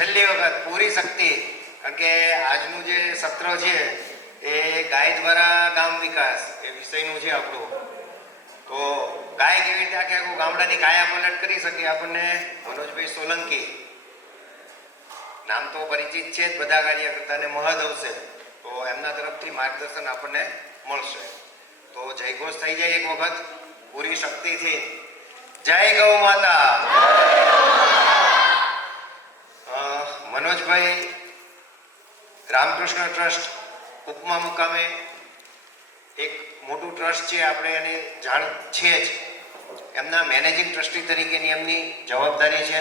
છેલ્લી વખત પૂરી શક્તિ, કારણ કે આજનું જે સત્ર છે એ ગાય દ્વારા ગામ વિકાસ એ વિષયનું છે આપણું. તો ગાય કેવી રીતે આખે આખું ગામડાની કાયા પલટ કરી શકે આપણને મનોજભાઈ સોલંકી, નામ તો પરિચિત છે જ બધા કાર્યકર્તાને મહદઅંશે, તો એમના તરફથી માર્ગદર્શન આપણને મળશે. તો જયઘોષ થઈ જાય એક વખત પૂરી શક્તિથી. જય ગૌ માતા. મનોજભાઈ રામકૃષ્ણ ટ્રસ્ટ ઉપમા મુકામે એક મોટું ટ્રસ્ટ છે, આપણે એની જાણ છે જ. એમના મેનેજિંગ ટ્રસ્ટી તરીકેની એમની જવાબદારી છે.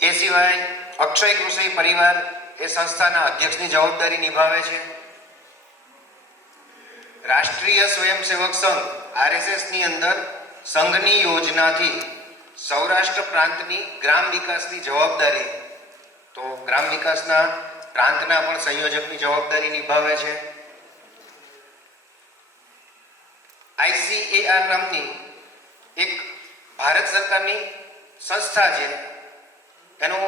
એ સિવાય અક્ષય કૃષિ પરિવાર એ સંસ્થાના અધ્યક્ષની જવાબદારી નિભાવે છે. રાષ્ટ્રીય સ્વયંસેવક સંઘ RSSની અંદર સંઘની યોજનાથી સૌરાષ્ટ્ર પ્રાંતની ગ્રામ વિકાસની જવાબદારી, તો ગ્રામ વિકાસના પ્રાંતના પણ સંયોજકની જવાબદારી નિભાવે છે. ICAR નામની એક ભારત સરકારની સંસ્થા છે, એનું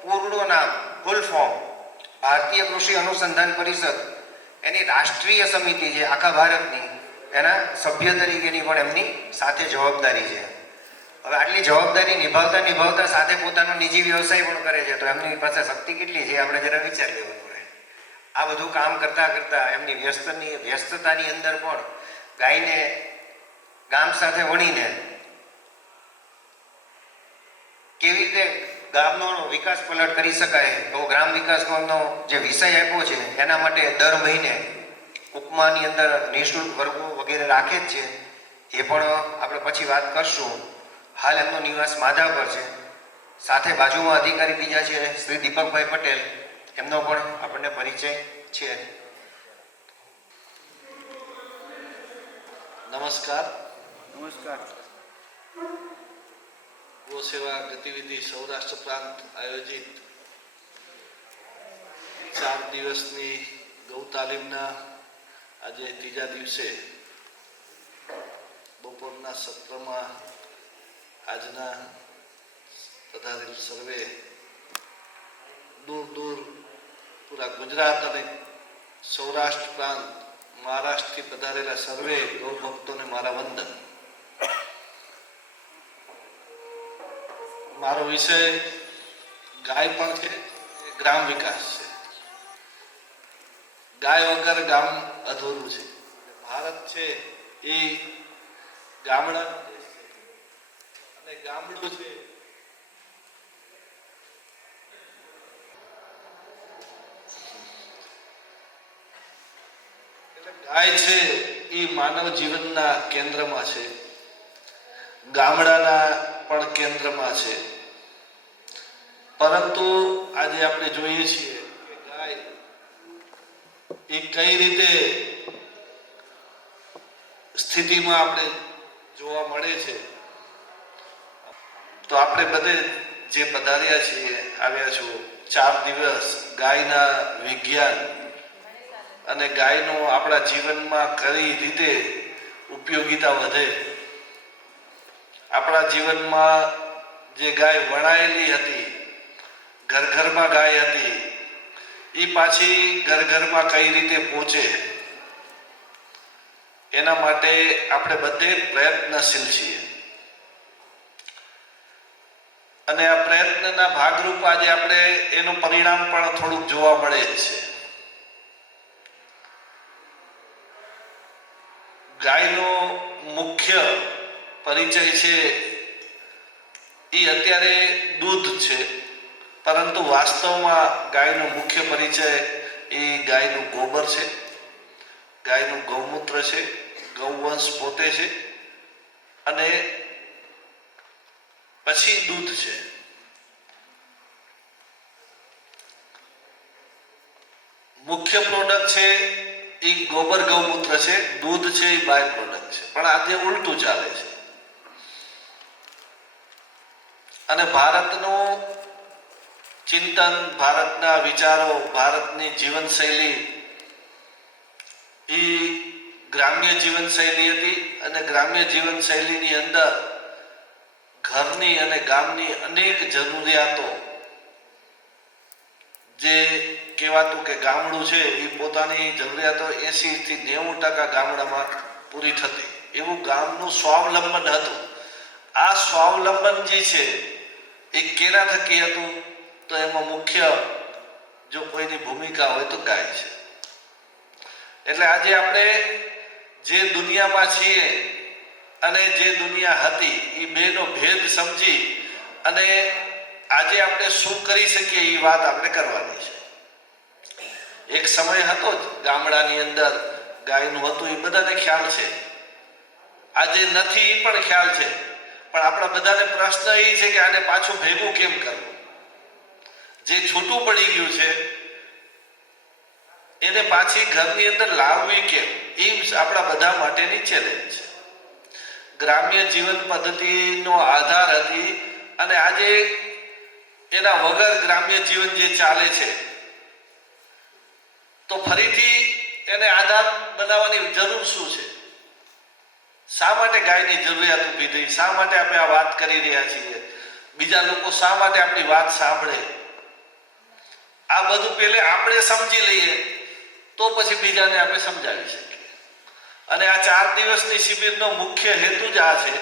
પૂર્ણ નામ ફૂલ ફોર્મ ભારતીય કૃષિ અનુસંધાન પરિષદ, એની રાષ્ટ્રીય સમિતિ છે આખા ભારતની, એના સભ્ય તરીકેની પણ એમની સાથે જવાબદારી છે. હવે આટલી જવાબદારી નિભાવતા સાથે પોતાનો નિજી વ્યવસાય પણ કરે છે, તો એમની પાસે શક્તિ કેટલી છે આપણે જરા વિચાર લેવાનું રહે. આ બધું કામ કરતા એમની વ્યસ્તતાની અંદર પણ ગાયને ગામ સાથે વણીને કેવી રીતે ગામનો વિકાસ પલટ કરી શકાય, તો ગ્રામ વિકાસનો જે વિષય આપ્યો છે એના માટે દર મહિને ઉપમાની અંદર નિઃશુલ્ક વર્ગો વગેરે રાખે જ છે. એ પણ આપણે પછી વાત કરશું. હાલ એમનો નિવાસ માધાપર છે. સાથે બાજુમાં અધિકારી બીજા છે શ્રી દીપકભાઈ પટેલ, એમનો પણ આપણને પરિચય છે. નમસ્કાર. ગો સેવા ગતિવિધિ સૌરાષ્ટ્ર પ્રાંત આયોજિત 4 દિવસની ગૌ તાલીમના આજે ત્રીજા દિવસે બપોરના સત્રમાં આજના પધારેલ સર્વે દૂર પૂરા ગુજરાત અને સૌરાષ્ટ્ર પ્રાંત મહારાષ્ટ્રથી પધારેલા સર્વે ગૌ ભક્તોને મારા વંદન. મારો વિષય ગાય પણ છે, ગ્રામ વિકાસ છે. ગાય વગર ગામ અધૂરું છે. ભારત છે એ ગામડાનો દેશ છે, અને ગામડું છે ગાય છે એ માનવ જીવનના કેન્દ્રમાં છે, ગામડાના પણ કેન્દ્રમાં છે. પરંતુ આજે આપણે જોઈએ છીએ કે ગાય એ કઈ રીતે સ્થિતિમાં આપણે જોવા મળે છે. તો આપણે બધે જે પધાર્યા છીએ, આવ્યા છો 4 દિવસ ગાયના વિજ્ઞાન અને ગાયનો આપણા જીવનમાં કઈ રીતે ઉપયોગિતા વધે, આપણા જીવનમાં જે ગાય વણાયેલી હતી, ઘરમાં ગાય હતી, એ પાછી ઘરમાં કઈ રીતે પહોંચે, એના માટે આપણે બધે પ્રયત્નશીલ છીએ. અને આ પ્રયત્નના ભાગરૂપ આજે આપણે એનું પરિણામ પણ થોડુંક જોવા મળે જ છે. ગાયનો મુખ્ય પરિચય છે એ અત્યારે દૂધ છે, પરંતુ વાસ્તવમાં ગાયનો મુખ્ય પરિચય એ ગાયનું ગોબર છે, ગાયનું ગૌમૂત્ર છે, ગૌવંશ પોતે છે, અને પછી દૂધ છે. મુખ્ય પ્રોડક્ટ છે એ ગોબર ગૌમૂત્ર છે, દૂધ છે એ બાય પ્રોડક્ટ છે. પણ આજે ઉલટું ચાલે છે. અને ભારતનું ચિંતન, ભારતના વિચારો, ભારતની જીવનશૈલી એ ગ્રામ્ય જીવનશૈલી હતી. અને ગ્રામ્ય જીવનશૈલીની અંદર ઘરની અને ગામની અનેક જરૂરિયાતો, જે કહેવાતું કે ગામડું છે એ પોતાની જરૂરિયાતો 80 થી 90% ગામડામાં પૂરી થતી, એવું ગામનું સ્વાવલંબન હતું. આ સ્વાવલંબન જે છે એ કેના થકી હતું? તો એમાં મુખ્ય જો કોઈની ભૂમિકા હોય તો ગાય છે. એટલે આજે આપણે જે દુનિયામાં છીએ અને જે દુનિયા હતી એ બેનો ભેદ સમજી અને આજે આપણે શું કરી શકીએ એ વાત આપણે કરવાની છે. એક સમય હતો જ ગામડાની અંદર ગાયનું હતું, એ બધાને ખ્યાલ છે. આજે નથી એ પણ ખ્યાલ છે, પણ આપણા બધાને પ્રશ્ન એ છે કે આને પાછું ભેગું કેમ કરવું? જે છૂટું પડી ગયું છે એને પાછી ઘરની અંદર લાવવી કેમ? એ આપણા બધા માટેની ચેલેન્જ છે. ગ્રામ્ય જીવન પદ્ધતિનો આધાર હતી અને આજે એના વગર ગ્રામ્ય જીવન જે ચાલે છે, તો ફરીથી એને આધાર બનાવવાની જરૂર શું છે? શા માટે ગાયની જરૂરિયાત ઊભી થઈ? શા માટે આપણે આ વાત કરી રહ્યા છીએ? બીજા લોકો શા માટે આપણી વાત સાંભળે? આ બધું પહેલે આપણે સમજી લઈએ તો પછી બીજાને આપણે સમજાવી શકીએ. અને આ 4 દિવસની શિબિરનો મુખ્ય હેતુ જ આ છે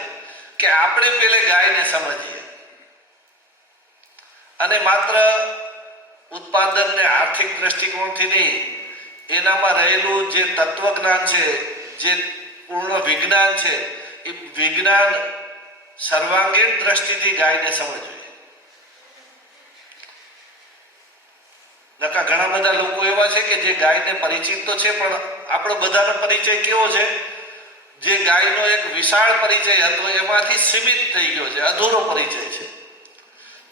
કે આપણે પહેલે ગાયને સમજીએ અને માત્ર ઉત્પાદન ને આર્થિક દ્રષ્ટિકોણથી નહીં, એનામાં રહેલું જે તત્વજ્ઞાન છે, જે પૂર્ણ વિજ્ઞાન છે, એ વિજ્ઞાન સર્વાંગીણ દ્રષ્ટિથી ગાયને સમજવી. નકા ઘણા બધા લોકો એવા છે કે જે ગાયને પરિચિત તો છે, પણ આપણો બધાનો પરિચય કેવો છે? જે ગાયનો એક વિશાળ પરિચય હતો એમાંથી સીમિત થઈ ગયો છે, અધૂરો પરિચય છે.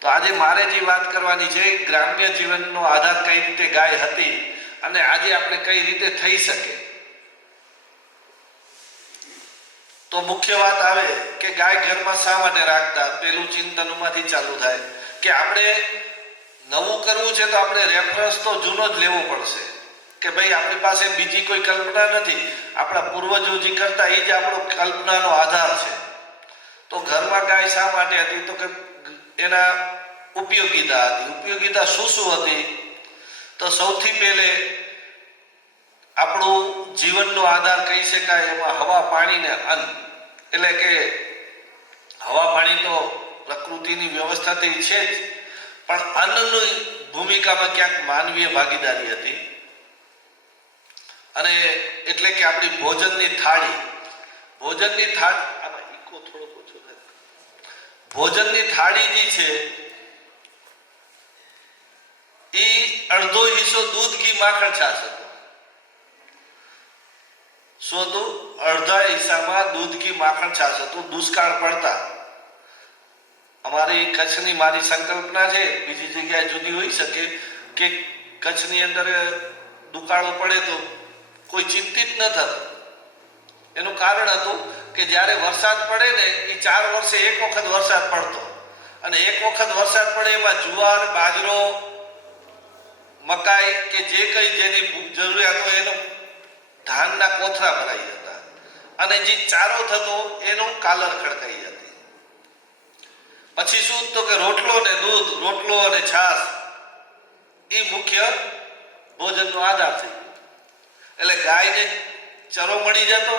તો આજે મારે જે વાત કરવાની છે, ગ્રામ્ય જીવનનો આધાર કઈ રીતે ગાય હતી અને આજે આપણે કઈ રીતે થઈ શકે. તો મુખ્ય વાત આવે કે ગાય ઘરમાં શા માટે રાખતા? પેલું ચિંતનમાંથી ચાલુ થાય કે આપણે નવું કરવું છે તો આપણે રેફરન્સ તો જૂનો જ લેવો પડશે કે ભાઈ આપણી પાસે બીજી કોઈ કલ્પના નથી, આપણા પૂર્વજો જે કરતા એ જ આપણો કલ્પનાનો આધાર છે. તો ઘરમાં ગાય શા માટે હતી? તો કે એના ઉપયોગિતા હતી. ઉપયોગિતા શું શું હતી? તો સૌથી પહેલે આપણું જીવનનો આધાર કહી શકાય એમાં હવા, પાણી ને અન્ન. એટલે કે હવા પાણી તો પ્રકૃતિની વ્યવસ્થાથી છે જ, પણ અન્નની ભૂમિકામાં ક્યાંક માનવીય ભાગીદારી હતી. અને એટલે કે આપણી ભોજનની થાળી, આમાં ઇકો થોડો ઓછો થાય. ભોજનની થાળી જે છે એ અડધો હિસ્સો દૂધ, ઘી, માખણ, છાશ હતો. શું હતું? અડધા હિસ્સામાં દૂધ, ઘી, માખણ, છાશ હતું. દુષ્કાળ પડતા, અમારી કચ્છની મારી સંકલ્પના છે, બીજી જગ્યાએ જુદી હોઈ શકે, કે કચ્છની અંદર દુકાળો પડે તો કોઈ ચિંતિત ન થતું. એનું કારણ હતું કે જ્યારે વરસાદ પડે ને એ 4 વર્ષે એક વખત વરસાદ પડતો, અને એક વખત વરસાદ પડે એમાં જુવાર, બાજરો, મકાઈ કે જે કઈ જેની જરૂરિયાત હોય એનો ધાનના કોથળા ભરાઈ જતા, અને જે ચારો થતો એનો કાલર ખડકાઈ જતી. પછી શું? તો કે રોટલો ને દૂધ, રોટલો અને છાશ એ મુખ્ય ભોજનનો આધાર થઈ. એટલે ગાયને ચરો મળી જતો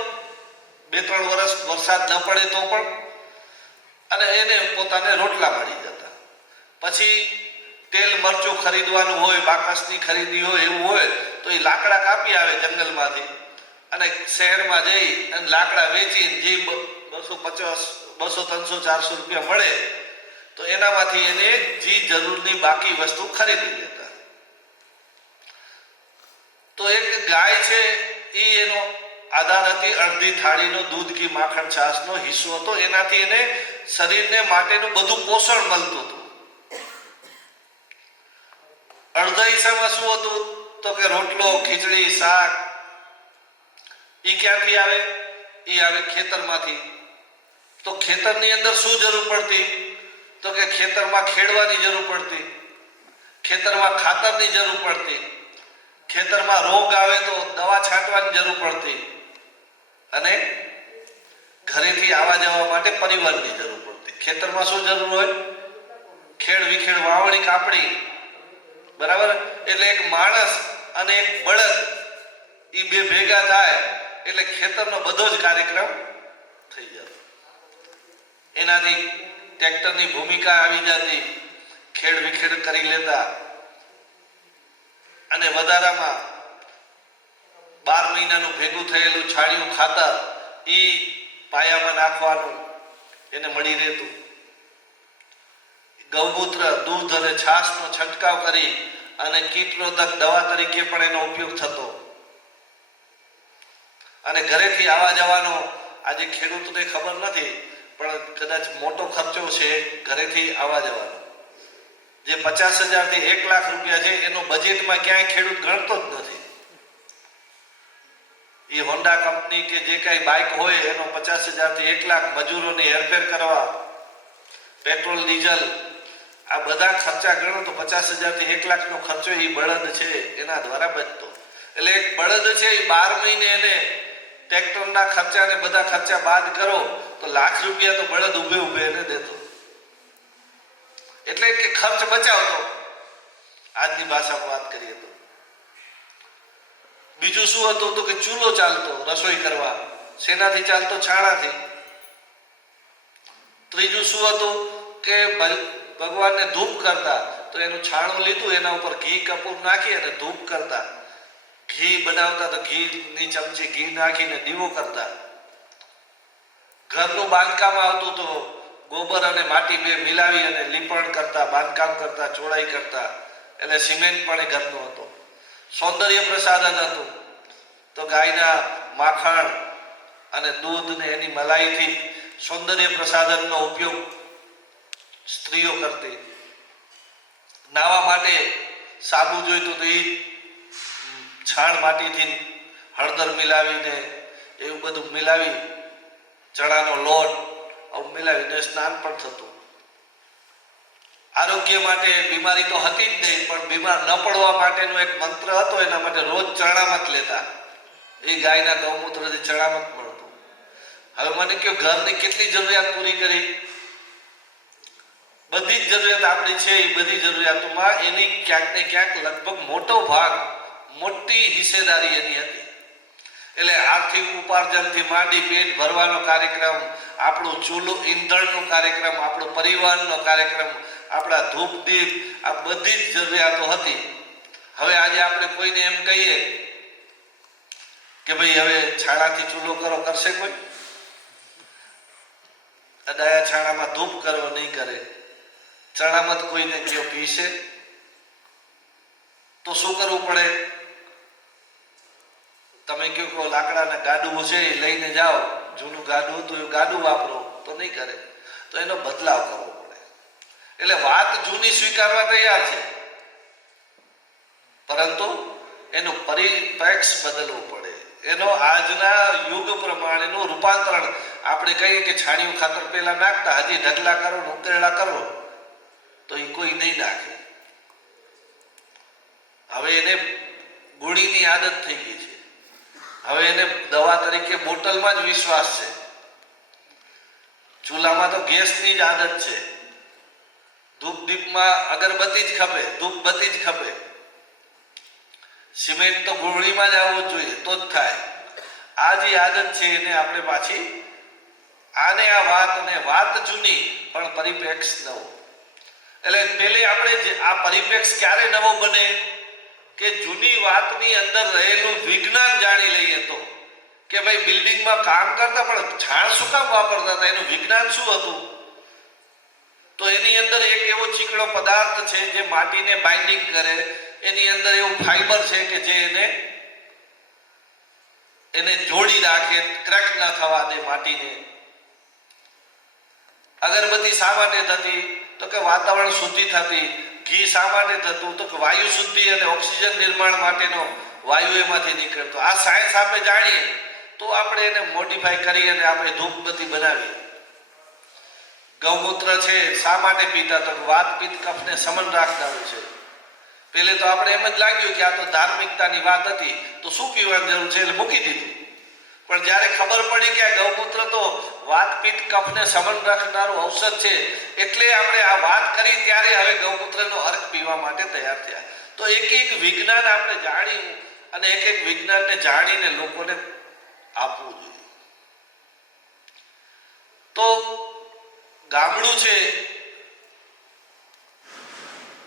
2-3 વર્ષ વરસાદ ન પડે તો પણ, અને એને પોતાને રોટલા મળી જતા. પછી તેલ મરચું ખરીદવાનું હોય, બાકસની ખરીદી હોય, એવું હોય તો એ લાકડા કાપી આવે જંગલમાંથી અને શહેરમાં જઈ અને લાકડા વેચીને જે 250, 200, 300, 400 રૂપિયા મળે તો એનામાંથી એને જે જરૂરની બાકી વસ્તુ ખરીદી લેતા. તો એક ગાય છે એ એનો આધાર હતી. અડધી થાળીનો દૂધ, ઘી, માખણ, છાશનો હિસ્સો હતો. એનાથી એને શરીરને માટેનું બધું પોષણ મળતું હતું. અડધા હિસ્સામાં શું હતું? તો કે રોટલો, ખીચડી, શાક. એ ક્યાંથી આવે? એ આવે ખેતરમાંથી. તો ખેતરની અંદર શું જરૂર પડતી? તો કે ખેતરમાં ખેડવાની જરૂર પડતી, ખેતરમાં ખાતરની જરૂર પડતી, ખેતરમાં રોગ આવે તો દવા છાંટવાની જરૂર પડતી, અને ઘરેથી આવવા જવા માટે પરિવહનની જરૂર પડતી. ખેતરમાં શું જરૂર હોય? ખેડ વિખેડ વાવણી કાપણી, બરાબર. એટલે એક માણસ અને એક બળદ એ બે ભેગા થાય એટલે ખેતરનો બધો જ કાર્યક્રમ થઈ જતો. એનાથી ટ્રેક્ટરની ભૂમિકા આવી જતી, ખેડ વિખેડ કરી લેતા અને વધારામાં 12 મહિનાનું ભેગું થયેલું છાણિયું ખાતર એ પાયામાં નાખવાનું એને મળી રહેતું. ગૌમૂત્ર, દૂધ અને છાશનો છંટકાવ કરી અને કીટરોધક દવા તરીકે પણ એનો ઉપયોગ થતો. અને ઘરેથી આવવા જવાનો આજે ખેડૂતને ખબર નથી, પણ કદાચ મોટો ખર્ચો છે ઘરેથી આવવા જવાનો. જે 50,000 થી 1 લાખ રૂપિયા છે એનો બજેટમાં ક્યાંય ખેડૂત ગણતો જ નથી. એ હોન્ડા કંપની કે જે કાંઈ બાઇક હોય એનો 50,000 થી 1 લાખ, મજૂરોની હેરફેર કરવા, પેટ્રોલ ડીઝલ, આ બધા ખર્ચા ગણો તો 50,000 થી 1 લાખનો ખર્ચો એ બળદ છે એના દ્વારા બચતો. એટલે એક બળદ છે એ 12 મહિને એને ટ્રેક્ટરના ખર્ચા ને બધા ખર્ચા બાદ કરો તો લાખ રૂપિયા તો બળદ ઉભે ઉભે એને દેતો. એટલે કે ખર્ચ બચાવતો, આજની ભાષામાં વાત કરીએ તો. બીજું શું હતું તો કે ચૂલો ચાલતો રસોઈ કરવા, શેનાથી ચાલતો? છાણાથી. ત્રીજું શું હતું કે ભગવાનને ધૂપ કરતા તો એનું છાણું લીધું, એના ઉપર ઘી કપૂર નાખી અને ધૂપ કરતા. ઘી બનાવતા તો ઘીની ચમચી ઘી નાખીને દીવો કરતા. ઘરનું બાંધકામ આવતું તો ગોબર અને માટી બે મિલાવી અને લીપણ કરતા, બાંધકામ કરતા, ચોળાઈ કરતા. એટલે સિમેન્ટ પણ એ ઘરનું હતો. સૌંદર્ય પ્રસાધન હતું તો ગાયના માખણ અને દૂધ ને એની મલાઈથી સૌંદર્ય પ્રસાધનનો ઉપયોગ સ્ત્રીઓ કરતી. નાવા માટે સાબુ જોઈતું તો એ છાણ માટીથી હળદર મિલાવીને એવું બધું મિલાવી, ચણાનો લોટ આવું મિલાવીને સ્નાન પણ થતું. આરોગ્ય માટે બીમારી તો હતી જ નહીં, પણ બીમાર ન પડવા માટેનો એક મંત્ર હતો. એના માટે રોજ ચરણામત લેતા. એ ગાયના ગૌમૂત્રથી ચરણામત મળતું. હવે મને કહો, ઘરની કેટલી જરૂરિયાત પૂરી કરી? બધી જ જરૂરિયાત આપણી છે એ બધી જરૂરિયાતોમાં એની ક્યાંક ને ક્યાંક લગભગ મોટો ભાગ, મોટી હિસ્સેદારી એની હતી. એટલે આર્થિક ઉપાર્જનથી માંડી પેટ ભરવાનો કાર્યક્રમ, આપણું ચૂલો ઈંધણનો કાર્યક્રમ, આપણો પરિવહનનો કાર્યક્રમ, આપણા ધૂપ દીપ, આ બધી જ જરૂરિયાતો હતી. હવે આજે આપણે કોઈને એમ કહીએ કે ભાઈ હવે છાણાથી ચૂલો કરો, કરશે કોઈ? અડાયા છાણામાં ધૂપ કરો, નહીં કરે. ચરણામત કોઈને કયો પીશે તો શું કરવું પડે? તમે કહો લાકડાના ગાડું છે એ લઈને જાઓ, જૂનું ગાડું હતું એ ગાડું વાપરો, તો નહીં કરે. તો એનો બદલાવ કરવો પડે. એટલે વાત જૂની સ્વીકારવા તૈયાર છે, પરંતુ એનું પરિપ્રેક્ષ બદલવું પડે. એનો આજના યુગ પ્રમાણેનું રૂપાંતરણ. આપણે કહીએ કે છાણિયું ખાતર પેલા નાખતા, હજી ઢગલા કરો, ઉકેરડા કરો તો એ કોઈ નહીં નાખે. હવે એને ગોળીની આદત થઈ ગઈ છે. હવે એને દવા તરીકે બોટલમાં જ વિશ્વાસ છે. ચૂલામાં તો ગેસની જ આદત છે. ધૂપ દીપમાં અગરબત્તી જ ખપે, ધૂપબત્તી જ ખપે. સિમેન્ટ તો ગોળીમાં જ આવવું જોઈએ તો જ થાય. આ જે આદત છે એને આપણે પાછી, આને આ વાત જૂની પણ પરિપ્રેક્ષ નવો. એટલે પેલે આપણે આ પરિપ્રેક્ષ ક્યારે નવો બને કે જૂની વાતની અંદર રહેલું વિજ્ઞાન જાણી લઈએ. તો કે ભાઈ બિલ્ડિંગમાં કામ કરતા પણ છાણ શું કામ વાપરતા હતા, એનું વિજ્ઞાન શું હતું? તો એની અંદર એક એવો ચીકણો પદાર્થ છે જે માટીને બાઇન્ડિંગ કરે. એની અંદર એવું ફાઈબર છે કે જે એને જોડી રાખે, ક્રેક ન થવા દે માટીને. અગરબત્તી શા માટે થતી? તો કે વાતાવરણ શુદ્ધિ થતી. ઘી શા માટે થતું? તો કે વાયુ શુદ્ધિ અને ઓક્સિજન નિર્માણ માટેનો વાયુ એમાંથી નીકળતો. આ સાયન્સ આપણે જાણીએ તો આપણે એને મોડિફાઈ કરી અને આપણે ધૂપબત્તી બનાવીએ. ગૌમૂત્ર છે શા માટે પીતા? તો વાત પિત્ત કફને સમન રાખનારું છે. પેલે તો આપણે એમ જ લાગ્યું કે આ તો ધાર્મિકતાની વાત હતી તો શું પીવાની જરૂર છે એટલે મૂકી દીધું. પણ જ્યારે ખબર પડી કે આ ગૌમૂત્ર તો વાત પિત્ત કફને સમન રાખનારું ઔષધ છે, એટલે આપણે આ વાત કરી ત્યારે હવે ગૌમૂત્રનો અર્ક પીવા માટે તૈયાર થયા. તો એક એક વિજ્ઞાન આપણે જાણી અને એક એક વિજ્ઞાનને જાણીને લોકોને આપવું જોઈએ. તો ગામડું છે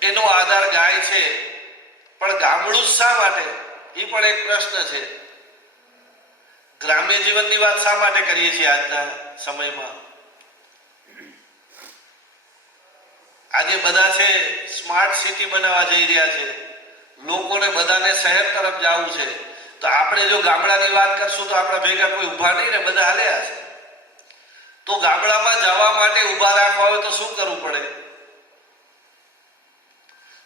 એનો આધાર ગાય છે, પણ ગામડું શા માટે, એ પણ એક પ્રશ્ન છે. ગ્રામ્ય જીવનની વાત શા માટે કરીએ છીએ આજના સમયમાં? આજે બધા છે સ્માર્ટ સિટી બનાવવા જઈ રહ્યા છે, લોકોને બધાને શહેર તરફ જવું છે. તો આપણે જો ગામડાની વાત કરશું તો આપણા ભેગા કોઈ ઊભા નહીં ને, બધા હાલ્યા છે. તો ગામડામાં જવા માટે ઊભા રાખવા હોય તો શું કરવું પડે?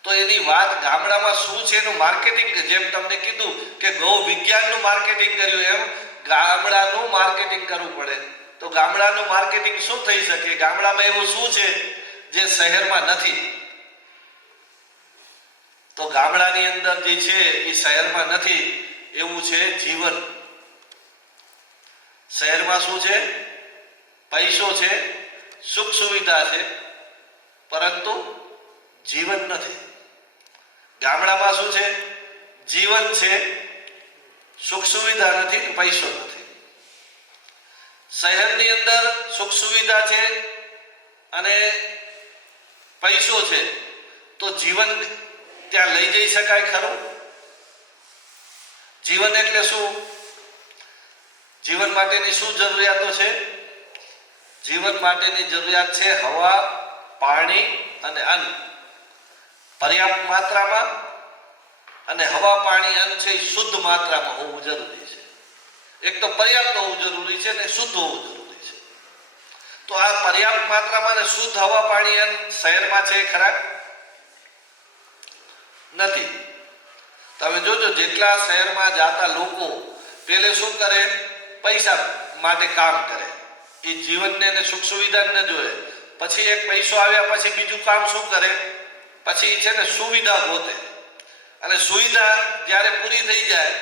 તો એની વાત ગામડામાં શું છે એનું માર્કેટિંગ, જેમ તમને કીધું કે ગૌ વિજ્ઞાનનું માર્કેટિંગ કર્યું, એમ ગામડાનું માર્કેટિંગ કરવું પડે. તો ગામડાનું માર્કેટિંગ શું થઈ શકે? ગામડામાં એવું શું છે જે શહેરમાં નથી? તો ગામડાની અંદર જે છે એ શહેરમાં નથી, એવું છે જીવન. શહેરમાં શું છે? પૈસો છે, સુખ સુવિધા છે, પરંતુ જીવન નથી. ગામડામાં શું છે? જીવન છે, સુખ સુવિધા નથી, પૈસો નથી. શહેરની અંદર સુખ સુવિધા છે અને પૈસો છે, તો જીવન ત્યાં લઈ જઈ શકાય ખરું? જીવન એટલે શું? જીવન માટેની શું જરૂરિયાતો છે? જીવન માટેની જરૂરિયાત છે હવા, પાણી અને અન્ન પર્યાપ્ત માત્રામાં, અને હવા, પાણી, અન્ન છે એ શુદ્ધ માત્રામાં હોવું જરૂરી છે. એક તો પર્યાપ્ત હોવું જરૂરી છે અને શુદ્ધ હોવું જરૂરી છે. તો આ પર્યાપ્ત માત્રામાં અને શુદ્ધ હવા, પાણી, અન્ન શહેરમાં છે ખરા? નથી. તમે જોજો જેટલા શહેરમાં જાતા લોકો પેલે શું કરે? પૈસા માટે કામ કરે, એ જીવનને અને સુખ સુવિધાને જોયે. પછી એક પૈસો આવ્યા પછી બીજું કામ શું કરે? પછી છે ને સુવિધા ગોતે, અને સુવિધા જ્યારે પૂરી થઈ જાય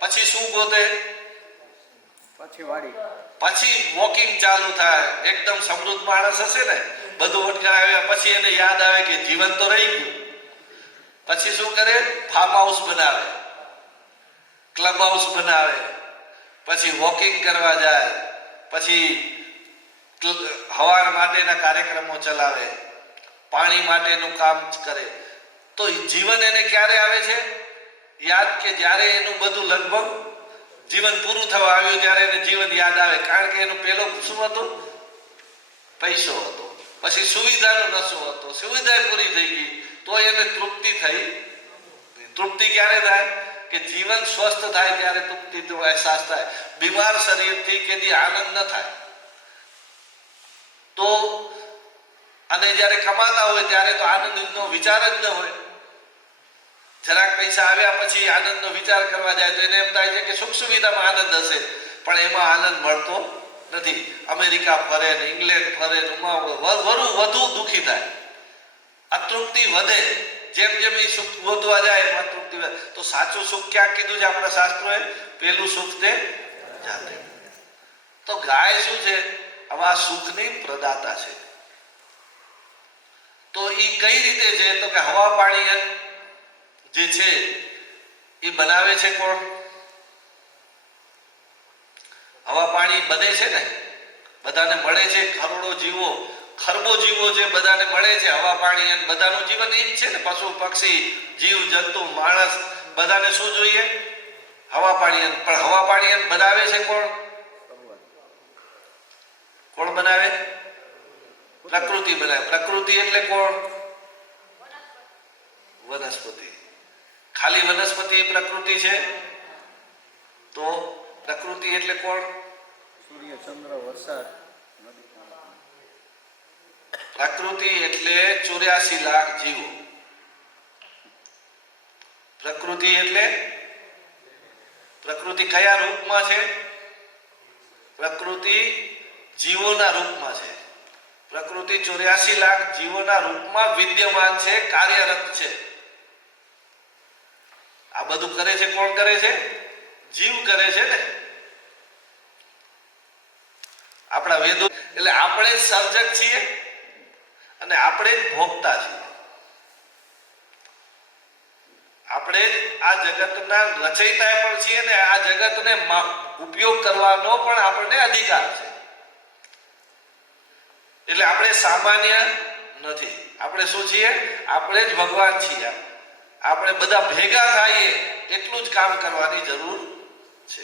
પછી શું ગોતે? પછી વોકિંગ ચાલુ થાય. એકદમ સમૃદ્ધ માણસ હશે ને, બધું વટકા આવ્યા પછી એને યાદ આવે કે જીવન તો રહી ગયું. પછી શું કરે? ફાર્મ હાઉસ બનાવે, ક્લબ હાઉસ બનાવે, પછી વોકિંગ કરવા જાય, પછી હવા માટેના કાર્યક્રમો ચલાવે, પાણી માટેનું કામ કરે. તો જીવન એને ક્યારે આવે છે યાદ? કે જ્યારે એનું બધું લગભગ જીવન પૂરું થવા આવ્યું ત્યારે એને જીવન યાદ આવે. કારણ કે એનું પેલો શું હતું? પૈસો હતો. પછી સુવિધાનો નશો હતો, સુવિધા પૂરી થઈ ગઈ તો એને તૃપ્તિ થઈ. તૃપ્તિ ક્યારે થાય? કે જીવન સ્વસ્થ થાય ત્યારે તૃપ્તિનો અહેસાસ થાય. બીમાર શરીરથી કેદી આનંદ ન થાય. તો અને જ્યારે કમાતા હોય ત્યારે તો આનંદનો વિચાર જ ન હોય. જરાક પૈસા આવ્યા પછી આનંદનો વિચાર કરવા જાય તો એને એમ થાય છે કે સુખ સુવિધામાં આનંદ હશે, પણ એમાં આનંદ મળતો નથી. અમેરિકા ફરે ને ઇંગ્લેન્ડ ફરે ને વધુ દુઃખી થાય. અતૃપ્તિ વધે. જેમ જેમ એ સુખ વધવા જાય એમાં તૃપ્તિ વધે. તો સાચું સુખ ક્યાં કીધું છે આપણા શાસ્ત્રોએ? પેલું સુખ તે જાતે. તો ગાય શું છે? આવા સુખની પ્રદાતા છે. તો એ કઈ રીતે છે? તો કે હવા, પાણી, અન્ન જે છે એ બનાવે છે કોણ? હવા, પાણી બને છે ને, બધાને મળે છે. કરોડો જીવો, ખરબો જીવો છે, બધાને મળે છે હવા, પાણી, અન્ન. બધાનું જીવન એ જ છે ને. પશુ, પક્ષી, જીવ જંતુ, માણસ, બધાને શું જોઈએ? હવા, પાણી, અન્ન. પણ હવા, પાણી, અન્ન બનાવે છે કોણ? કોણ બનાવે? પ્રકૃતિ બનાવે. પ્રકૃતિ એટલે કોણ? વનસ્પતિ. ખાલી વનસ્પતિ પ્રકૃતિ છે? તો પ્રકૃતિ એટલે કોણ? સૂર્ય, ચંદ્ર, વરસાદ, પ્રકૃતિ એટલે 84 લાખ જીવો. પ્રકૃતિ એટલે પ્રકૃતિ કયા રૂપમાં છે? પ્રકૃતિ જીવોના રૂપમાં છે. પ્રકૃતિ 84 લાખ જીવોના રૂપમાં વિદ્યમાન છે, કાર્યરત છે. આ બધું કરે છે કોણ? કરે છે જીવ કરે છે ને. આપણા વેદો એટલે આપણે જ સર્જક છીએ અને આપણે જ ભોગતા છીએ. આપણે જ આ જગતના રચયિતા પણ છીએ ને આ જગતને ઉપયોગ કરવાનો પણ આપણને અધિકાર છે. એટલે આપણે સામાન્ય નથી. આપણે શું છીએ? આપણે જ ભગવાન છીએ. આપણે બધા ભેગા થઈએ એટલું જ કામ કરવાની જરૂર છે.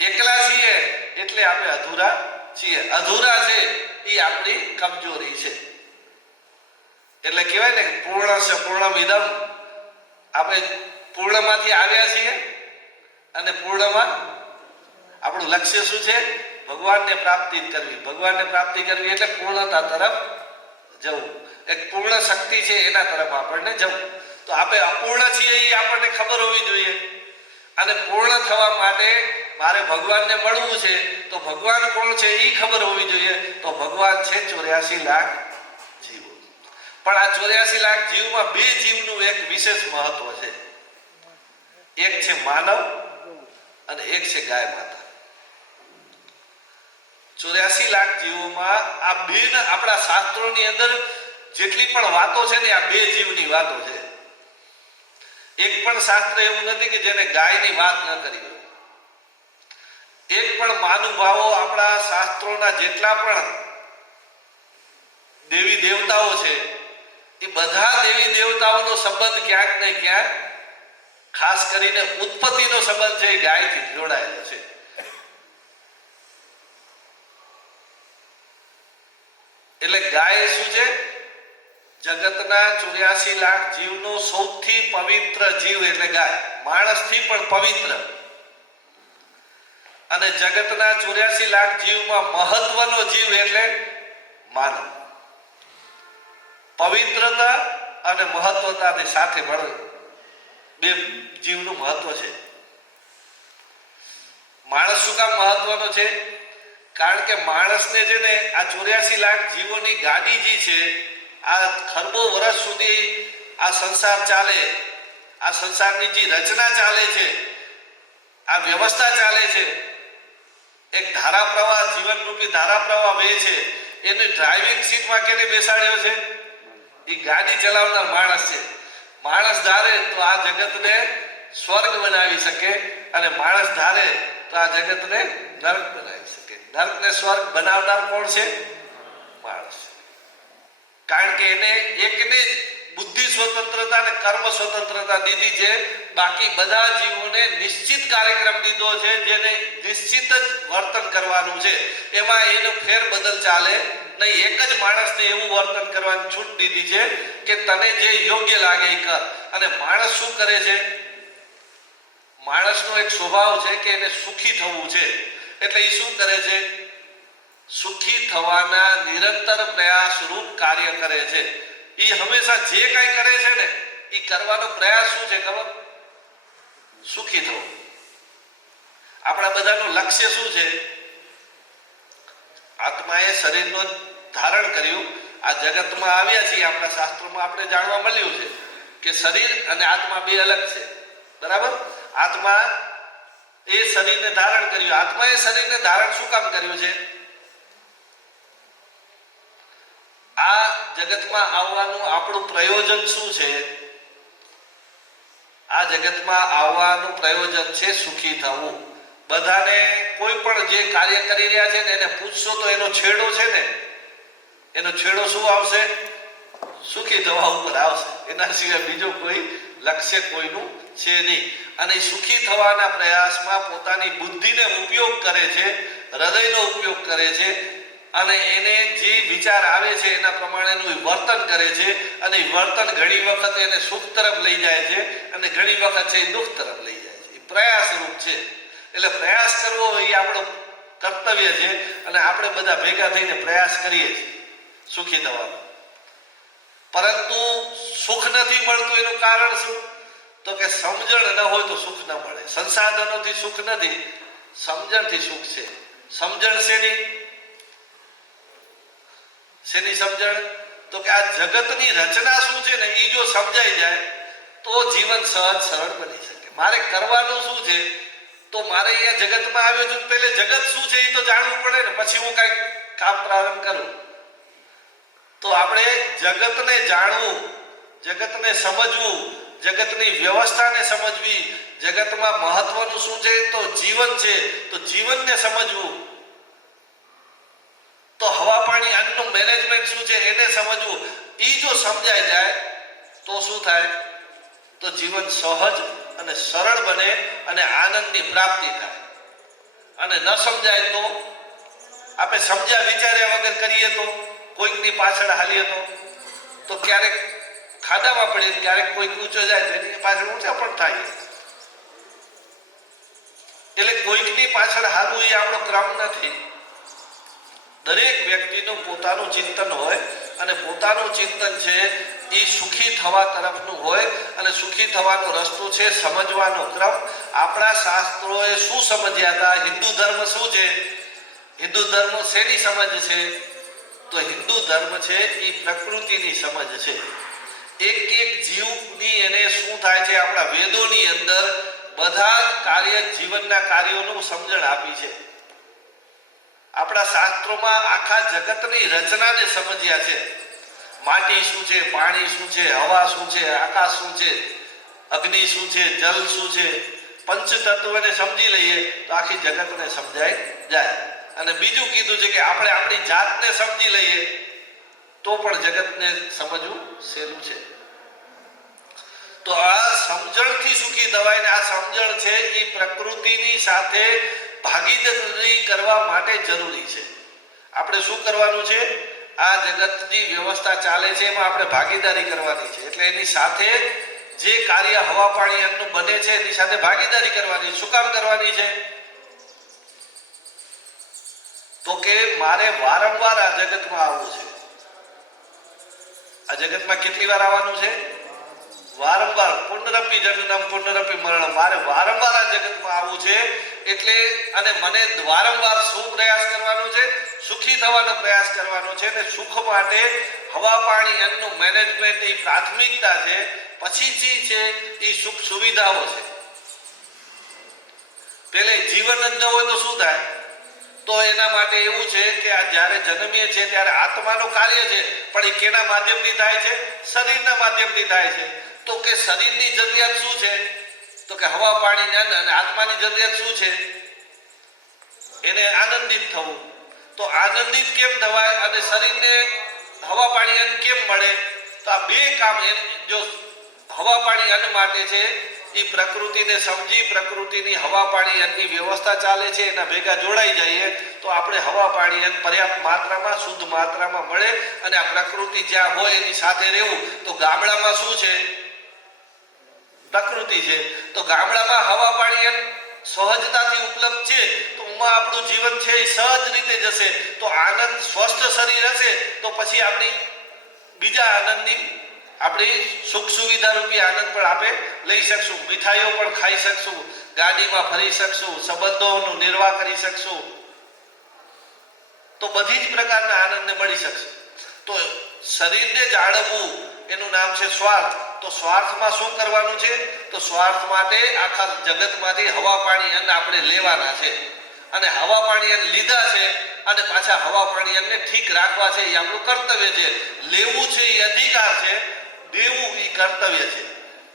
એકલા છીએ એટલે આપણે અધૂરા છીએ. અધૂરા છે એ આપણી કમજોરી છે. એટલે કહેવાય ને પૂર્ણસ્ય પૂર્ણમિદમ. આપણે પૂર્ણમાંથી આવ્યા છીએ અને પૂર્ણમાં આપણું લક્ષ્ય શું છે? ભગવાનને પ્રાપ્તિ કરવી. ભગવાનને પ્રાપ્તિ કરવી એટલે પૂર્ણતા તરફ જવું. એક પૂર્ણ શક્તિ છે એના તરફ આપણને જવું. તો આપણે અપૂર્ણ છીએ એ આપણને ખબર હોવી જોઈએ. અને પૂર્ણ થવા માટે મારે ભગવાનને મળવું છે તો ભગવાન કોણ છે એ ખબર હોવી જોઈએ. તો ભગવાન છે 84 લાખ જીવો. પણ આ 84 લાખ જીવમાં બે જીવનું એક વિશેષ મહત્વ છે. એક છે માનવ અને એક છે ગાય માતા. 84 લાખ જીવોમાં આ બે આપણા શાસ્ત્રોની અંદર જેટલી પણ વાતો છે ને આ બે જીવની વાતો છે. એક પણ શાસ્ત્ર એવું નથી કે જેને ગાયની વાત ન કરી હોય. એક પણ મહાનુભાવો આપણા શાસ્ત્રોના જેટલા પણ દેવી દેવતાઓ છે એ બધા દેવી દેવતાઓનો સંબંધ ક્યાંક ને ક્યાંક ખાસ કરીને ઉત્પત્તિનો સંબંધ છે એ ગાયથી જોડાયેલો છે. એટલે ગાય શું છે? જગતના 84 લાખ જીવનો સૌથી પવિત્ર જીવ એટલે ગાય. માણસથી પણ પવિત્ર. અને જગતના 84 લાખ જીવમાં મહત્વનો જીવ એટલે માનવ. પવિત્રતા અને મહત્વતાની સાથે મળે બે જીવનું મહત્વ છે. માણસ શું કામ મહત્વનો છે? કારણ કે માણસને છે ને આ 84 લાખ જીવોની ગાડી જે છે, આ ખરબો વર્ષ સુધી આ સંસાર ચાલે, આ સંસારની જે રચના ચાલે છે, આ વ્યવસ્થા ચાલે છે, એક ધારા પ્રવાહ જીવનરૂપી ધારા પ્રવાહ વહે છે. એની ડ્રાઇવિંગ સીટમાં કેને બેસાડ્યો છે? એ ગાડી ચલાવનાર માણસ છે. માણસ ધારે તો આ જગતને સ્વર્ગ બનાવી શકે અને માણસ ધારે તો આ જગતને નરક બનાવી શકે. નરકને સ્વર્ગ બનાવનાર કોણ છે? માણસ. કારણ કે એને એકને જ બુદ્ધિ સ્વતંત્રતા અને કર્મ સ્વતંત્રતા દીધી છે. બાકી બધા જીવોને નિશ્ચિત કાર્યક્રમ દીધો છે, જેને નિશ્ચિત જ વર્તન કરવાનું છે. એમાં એનો ફેરબદલ ચાલે નહીં. એક જ માણસને એવું વર્તન કરવાની છૂટ દીધી છે કે તને જે યોગ્ય લાગે એ કર. અને માણસ શું કરે છે? માણસનો એક સ્વભાવ છે કે એને સુખી થવું છે. એટલે એ શું કરે છે? સુખી થવાના નિરંતર પ્રયાસ રૂપ કાર્ય કરે છે. એ હંમેશા જે કંઈ કરે છે ને એ કરવાનો પ્રયાસ શું છે ખબર? સુખી થવું. આપણા બધાનું લક્ષ્ય શું છે? આત્માએ શરીરનો ધારણ કર્યું, આ જગતમાં આવ્યા છીએ. આપણા શાસ્ત્રોમાં આપણે જાણવા મળ્યું છે કે શરીર અને આત્મા બે અલગ છે. બરાબર? આત્મા એ શરીરને ધારણ કર્યું. આત્માએ શરીરને ધારણ શું કામ કર્યું છે? આ જગતમાં આવવાનું આપણું પ્રયોજન શું છે? આ જગતમાં આવવાનું પ્રયોજન છે સુખી થવું. બધાને કોઈ પણ જે કાર્ય કરી રહ્યા છે ને એને પૂછશો તો એનો છેડો છે ને, એનો છેડો શું આવશે? સુખી થવા ઉપર આવશે. એના સિવાય બીજો કોઈ લક્ષ્ય કોઈનું છે નહીં. અને સુખી થવાના પ્રયાસમાં પોતાની બુદ્ધિને ઉપયોગ કરે છે, હૃદયનો ઉપયોગ કરે છે અને એને જે વિચાર આવે છે એના પ્રમાણેનું વર્તન કરે છે. અને વર્તન ઘણી વખત એને સુખ તરફ લઈ જાય છે અને ઘણી વખત છે એ દુઃખ તરફ લઈ જાય છે. એ પ્રયાસરૂપ છે. એટલે પ્રયાસ કરવો એ આપણો કર્તવ્ય છે અને આપણે બધા ભેગા થઈને પ્રયાસ કરીએ છીએ સુખી થવાનો. પરંતુ સુખ નથી મળતું એનું કારણ શું? તો કે સમજણ ન હોય તો સુખ ન મળે. સંસાધનોથી સુખ નથી, સમજણથી સુખ છે. સમજણ શેની સમજણ? તો કે આ જગતની રચના શું છે ને એ જો સમજાઈ જાય તો જીવન સહજ સરળ બની શકે. મારે કરવાનું શું છે? તો મારે અહીંયા જગતમાં આવ્યો છું, પહેલે જગત શું છે એ તો જાણવું પડે ને, પછી હું કાંઈક કામ પ્રારંભ કરું તો આપણે જગતને જાણવું, જગતને સમજવું, જગતની વ્યવસ્થાને સમજવી, જગતમાં મહત્વનું શું છે તો જીવન છે, તો જીવનને સમજવું, તો હવા પાણી અન્નનું મેનેજમેન્ટ શું છે એને સમજવું. એ જો સમજાઈ જાય તો શું થાય તો જીવન સહજ અને સરળ બને અને આનંદની પ્રાપ્તિ થાય. અને ન સમજાય તો આપણે સમજ્યા વિચાર્યા વગર કરીએ તો કોઈકની પાછળ હાલીએ તો ક્યારેક ખાડામાં પડીએ, ક્યારેક કોઈક ઊંચો જાય તો એની પાછળ ઊંચા પણ થાય. એટલે કોઈકની પાછળ હાલવું એ આપણો ક્રમ નથી. દરેક વ્યક્તિનું પોતાનું ચિંતન હોય અને પોતાનું ચિંતન છે એ સુખી થવા તરફનું હોય અને સુખી થવાનો રસ્તો છે સમજવાનો ક્રમ. આપણા શાસ્ત્રોએ શું સમજ્યા હતા, હિન્દુ ધર્મ શું છે, હિન્દુ ધર્મ શેની સમજ છે તો હિન્દુ ધર્મ છે એ પ્રકૃતિની સમજ છે. એક એક જીવની એને શું થાય છે આપણા વેદોની અંદર બધા કાર્ય જીવનના કાર્યોનું સમજણ આપી છે. આપણા શાસ્ત્રોમાં આખા જગતની રચનાને સમજ્યા છે. માટી શું છે, પાણી શું છે, હવા શું છે, આકાશ શું છે, અગ્નિ શું છે, જલ શું છે, પંચ તત્વને સમજી લઈએ તો આખી જગતને સમજાય જાય. અને બીજું કીધું છે કે આપણે આપણી જાતને સમજી લઈએ તો પણ જગતને સમજવું સહેલું છે. તો આ સમજણથી સુખી થવાય ને આ સમજણ છે એ પ્રકૃતિની સાથે ભાગીદારી કરવા માટે જરૂરી છે. આપણે શું કરવાનું છે, આ જગતની વ્યવસ્થા ચાલે છે એમાં આપણે ભાગીદારી કરવાની છે. એટલે એની સાથે જે કાર્ય હવા પાણી અન્નનું બને છે એની સાથે ભાગીદારી કરવાની. શું કામ કરવાની છે તો કે મારે વારંવાર આ જગતમાં આવવું છે. આ જગતમાં કેટલી વાર આવવાનું છે? વારંવાર. પુનરપી જનનમ પુનરપી મરણમ. મારે વારંવાર આ જગતમાં આવવું છે. એટલે અને મને વારંવાર શું પ્રયાસ કરવાનો છે? સુખી થવાનો પ્રયાસ કરવાનો છે. અને સુખ માટે હવા પાણી અન્નનું મેનેજમેન્ટ એ પ્રાથમિકતા છે. પછીથી છે એ સુખ સુવિધાઓ છે. પેલે જીવન જ ન હોય તો શું થાય? તો એના માટે એવું છે કે આ જ્યારે જન્મીએ છીએ ત્યારે આત્માનું કાર્ય છે પણ એ કેના માધ્યમથી થાય છે? શરીરના માધ્યમથી થાય છે. તો કે શરીરની જરૂરિયાત શું છે તો કે હવા પાણી અને આત્માની જરૂરિયાત શું છે? એને આનંદિત થવું. તો આનંદિત કેમ થવાય અને શરીરને હવા પાણી અન્ન કેમ મળે? તો આ બે કામ જો હવા પાણી અન્ન માટે છે એ પ્રકૃતિને સમજી પ્રકૃતિની હવા પાણી અન્નની વ્યવસ્થા ચાલે છે એના ભેગા જોડાઈ જઈએ તો આપણે હવા પાણી અન્ન પર્યાપ્ત માત્રામાં શુદ્ધ માત્રામાં મળે. અને આ પ્રકૃતિ જ્યાં હોય એની સાથે રહેવું. તો ગામડામાં શું છે? પ્રકૃતિ છે. તો ગામડામાં હવા પાણી અન્ન સહજતાથી ઉપલબ્ધ છે તો ઉમાં આપણું જીવન છે એ સહજ રીતે જશે. તો આનંદ સ્વસ્થ શરીર હશે તો પછી આપણી બીજા આનંદની આપણી સુખ સુવિધા રૂપી આનંદ પણ આપણે લઈ શકશું. મીઠાઈઓ પણ ખાઈ શકશું, ગાડીમાં ફરી શકશું, સંબંધોનું નિર્વાહ કરી શકશું. તો બધી જ પ્રકારના આનંદને મળી શકશે. તો શરીરને જાળવવું એનું નામ છે સ્વાર્થ. તો સ્વાર્થમાં શું કરવાનું છે તો સ્વાર્થ માટે આખા જગતમાંથી હવા પાણી અન્ન આપણે લેવાના છે. અને હવા પાણી અન્ન લીધા છે અને પાછા હવા પાણી અન્નને ઠીક રાખવા છે એ આપણું કર્તવ્ય છે. લેવું છે એ અધિકાર છે, દેવું એ કર્તવ્ય છે.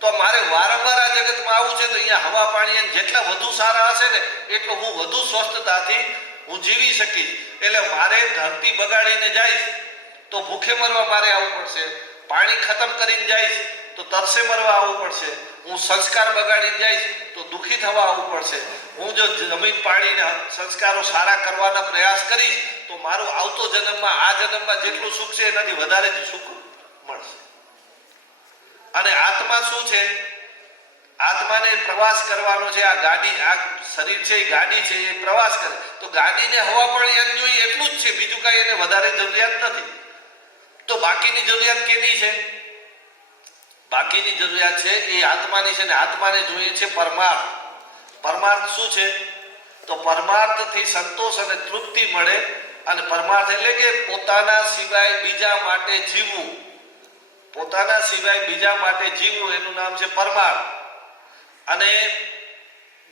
તો મારે વારંવાર આ જગતમાં આવવું છે તો અહીંયા હવા પાણી અન્ન જેટલા વધુ સારા હશે ને એટલો હું વધુ સ્વસ્થતાથી હું જીવી શકીશ. એટલે મારે ધરતી બગાડીને જઈશ તો ભૂખે મરવા મારે આવવું પડશે. પાણી ખતમ કરીને જઈશ તો તરસે મરવા આવવું પડશે. હું સંસ્કાર બગાડીને જઈશ તો દુઃખી થવા આવવું પડશે. હું જો જમીન પાડીને સંસ્કારો સારા કરવાના પ્રયાસ કરીશ તો મારું આવતો જન્મમાં આ જન્મમાં જેટલું સુખ છે એનાથી વધારે જ સુખ મળશે. અને આત્મા શું છે? આત્માને પ્રવાસ કરવાનો છે. આ ગાડી, આ શરીર છે એ ગાડી છે, એ પ્રવાસ કરે. તો ગાડીને હવા પાણી અન્ન જોઈએ એટલું જ છે, બીજું કાંઈ એને વધારે જરૂરિયાત નથી. તો બાકીની જરૂરિયાત કેની છે? બાકીની જરૂરિયાત છે એ આત્માની છે. ને આત્માને જોઈએ છે પરમાર્થ. પરમાર્થ શું છે તો પરમાર્થથી સંતોષ અને તૃપ્તિ મળે. અને પરમાર્થ એટલે કે પોતાના સિવાય બીજા માટે જીવવું. પોતાના સિવાય બીજા માટે જીવવું એનું નામ છે પરમાર્થ. અને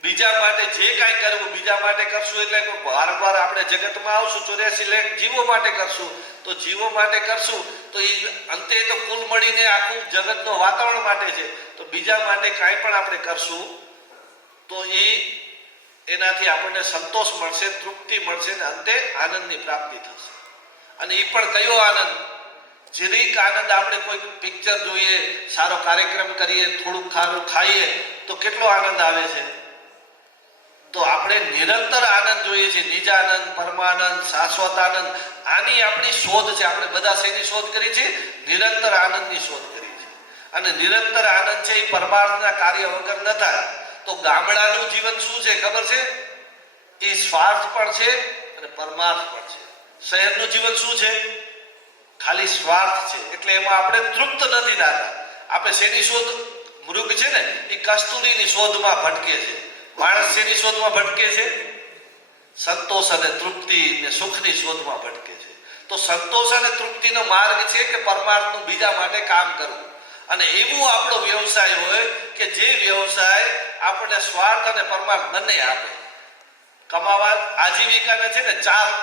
બીજા માટે જે કાંઈ કરવું બીજા માટે કરશું એટલે વારંવાર આપણે જગતમાં આવશું 84 લાખ જીવો માટે કરશું તો જીવો માટે કરશું તો એ અંતે તો કુલ મળીને આખું જગતનું વાતાવરણ માટે છે તો બીજા માટે કાંઈ પણ આપણે કરશું તો એનાથી આપણને સંતોષ મળશે, તૃપ્તિ મળશે ને અંતે આનંદની પ્રાપ્તિ થશે. અને એ પણ કયો આનંદ? જરીક આનંદ આપણે કોઈ પિક્ચર જોઈએ, સારો કાર્યક્રમ કરીએ, થોડુંક ખારું ખાઈએ તો કેટલો આનંદ આવે છે. તો આપણે નિરંતર આનંદ જોઈએ છે, નિજાનંદ, પરમાનંદ, શાશ્વત આનંદ. આની આપણી શોધ છે. આપણે બધા શેની શોધ કરી છે? નિરંતર આનંદની શોધ કરી છે. અને નિરંતર આનંદ છે એ પરમાર્થના કાર્ય વગર ન થાય. તો ગામડાનું જીવન શું છે ખબર છે? એ સ્વાર્થ પણ છે અને પરમાર્થ પણ છે. શહેરનું જીવન શું છે? ખાલી સ્વાર્થ છે. એટલે એમાં આપણે તૃપ્ત નથી થતા. આપણે શેની શોધ? મૃગ છે ને એ કસ્તુરીની શોધમાં ભટકે છે. માણસ શેની શોધમાં ભટકે છે? સંતોષ અને તૃપ્તિ ને સુખની શોધમાં ભટકે છે. તો સંતોષ અને તૃપ્તિનો માર્ગ છે કે પરમાર્થનું બીજા માટે કામ કરવું. અને એવું આપણો વ્યવસાય હોય કે જે વ્યવસાય આપણને સ્વાર્થ અને પરમાર્થ બંને આપે. કમાવા આજીવિકાના છે ને 4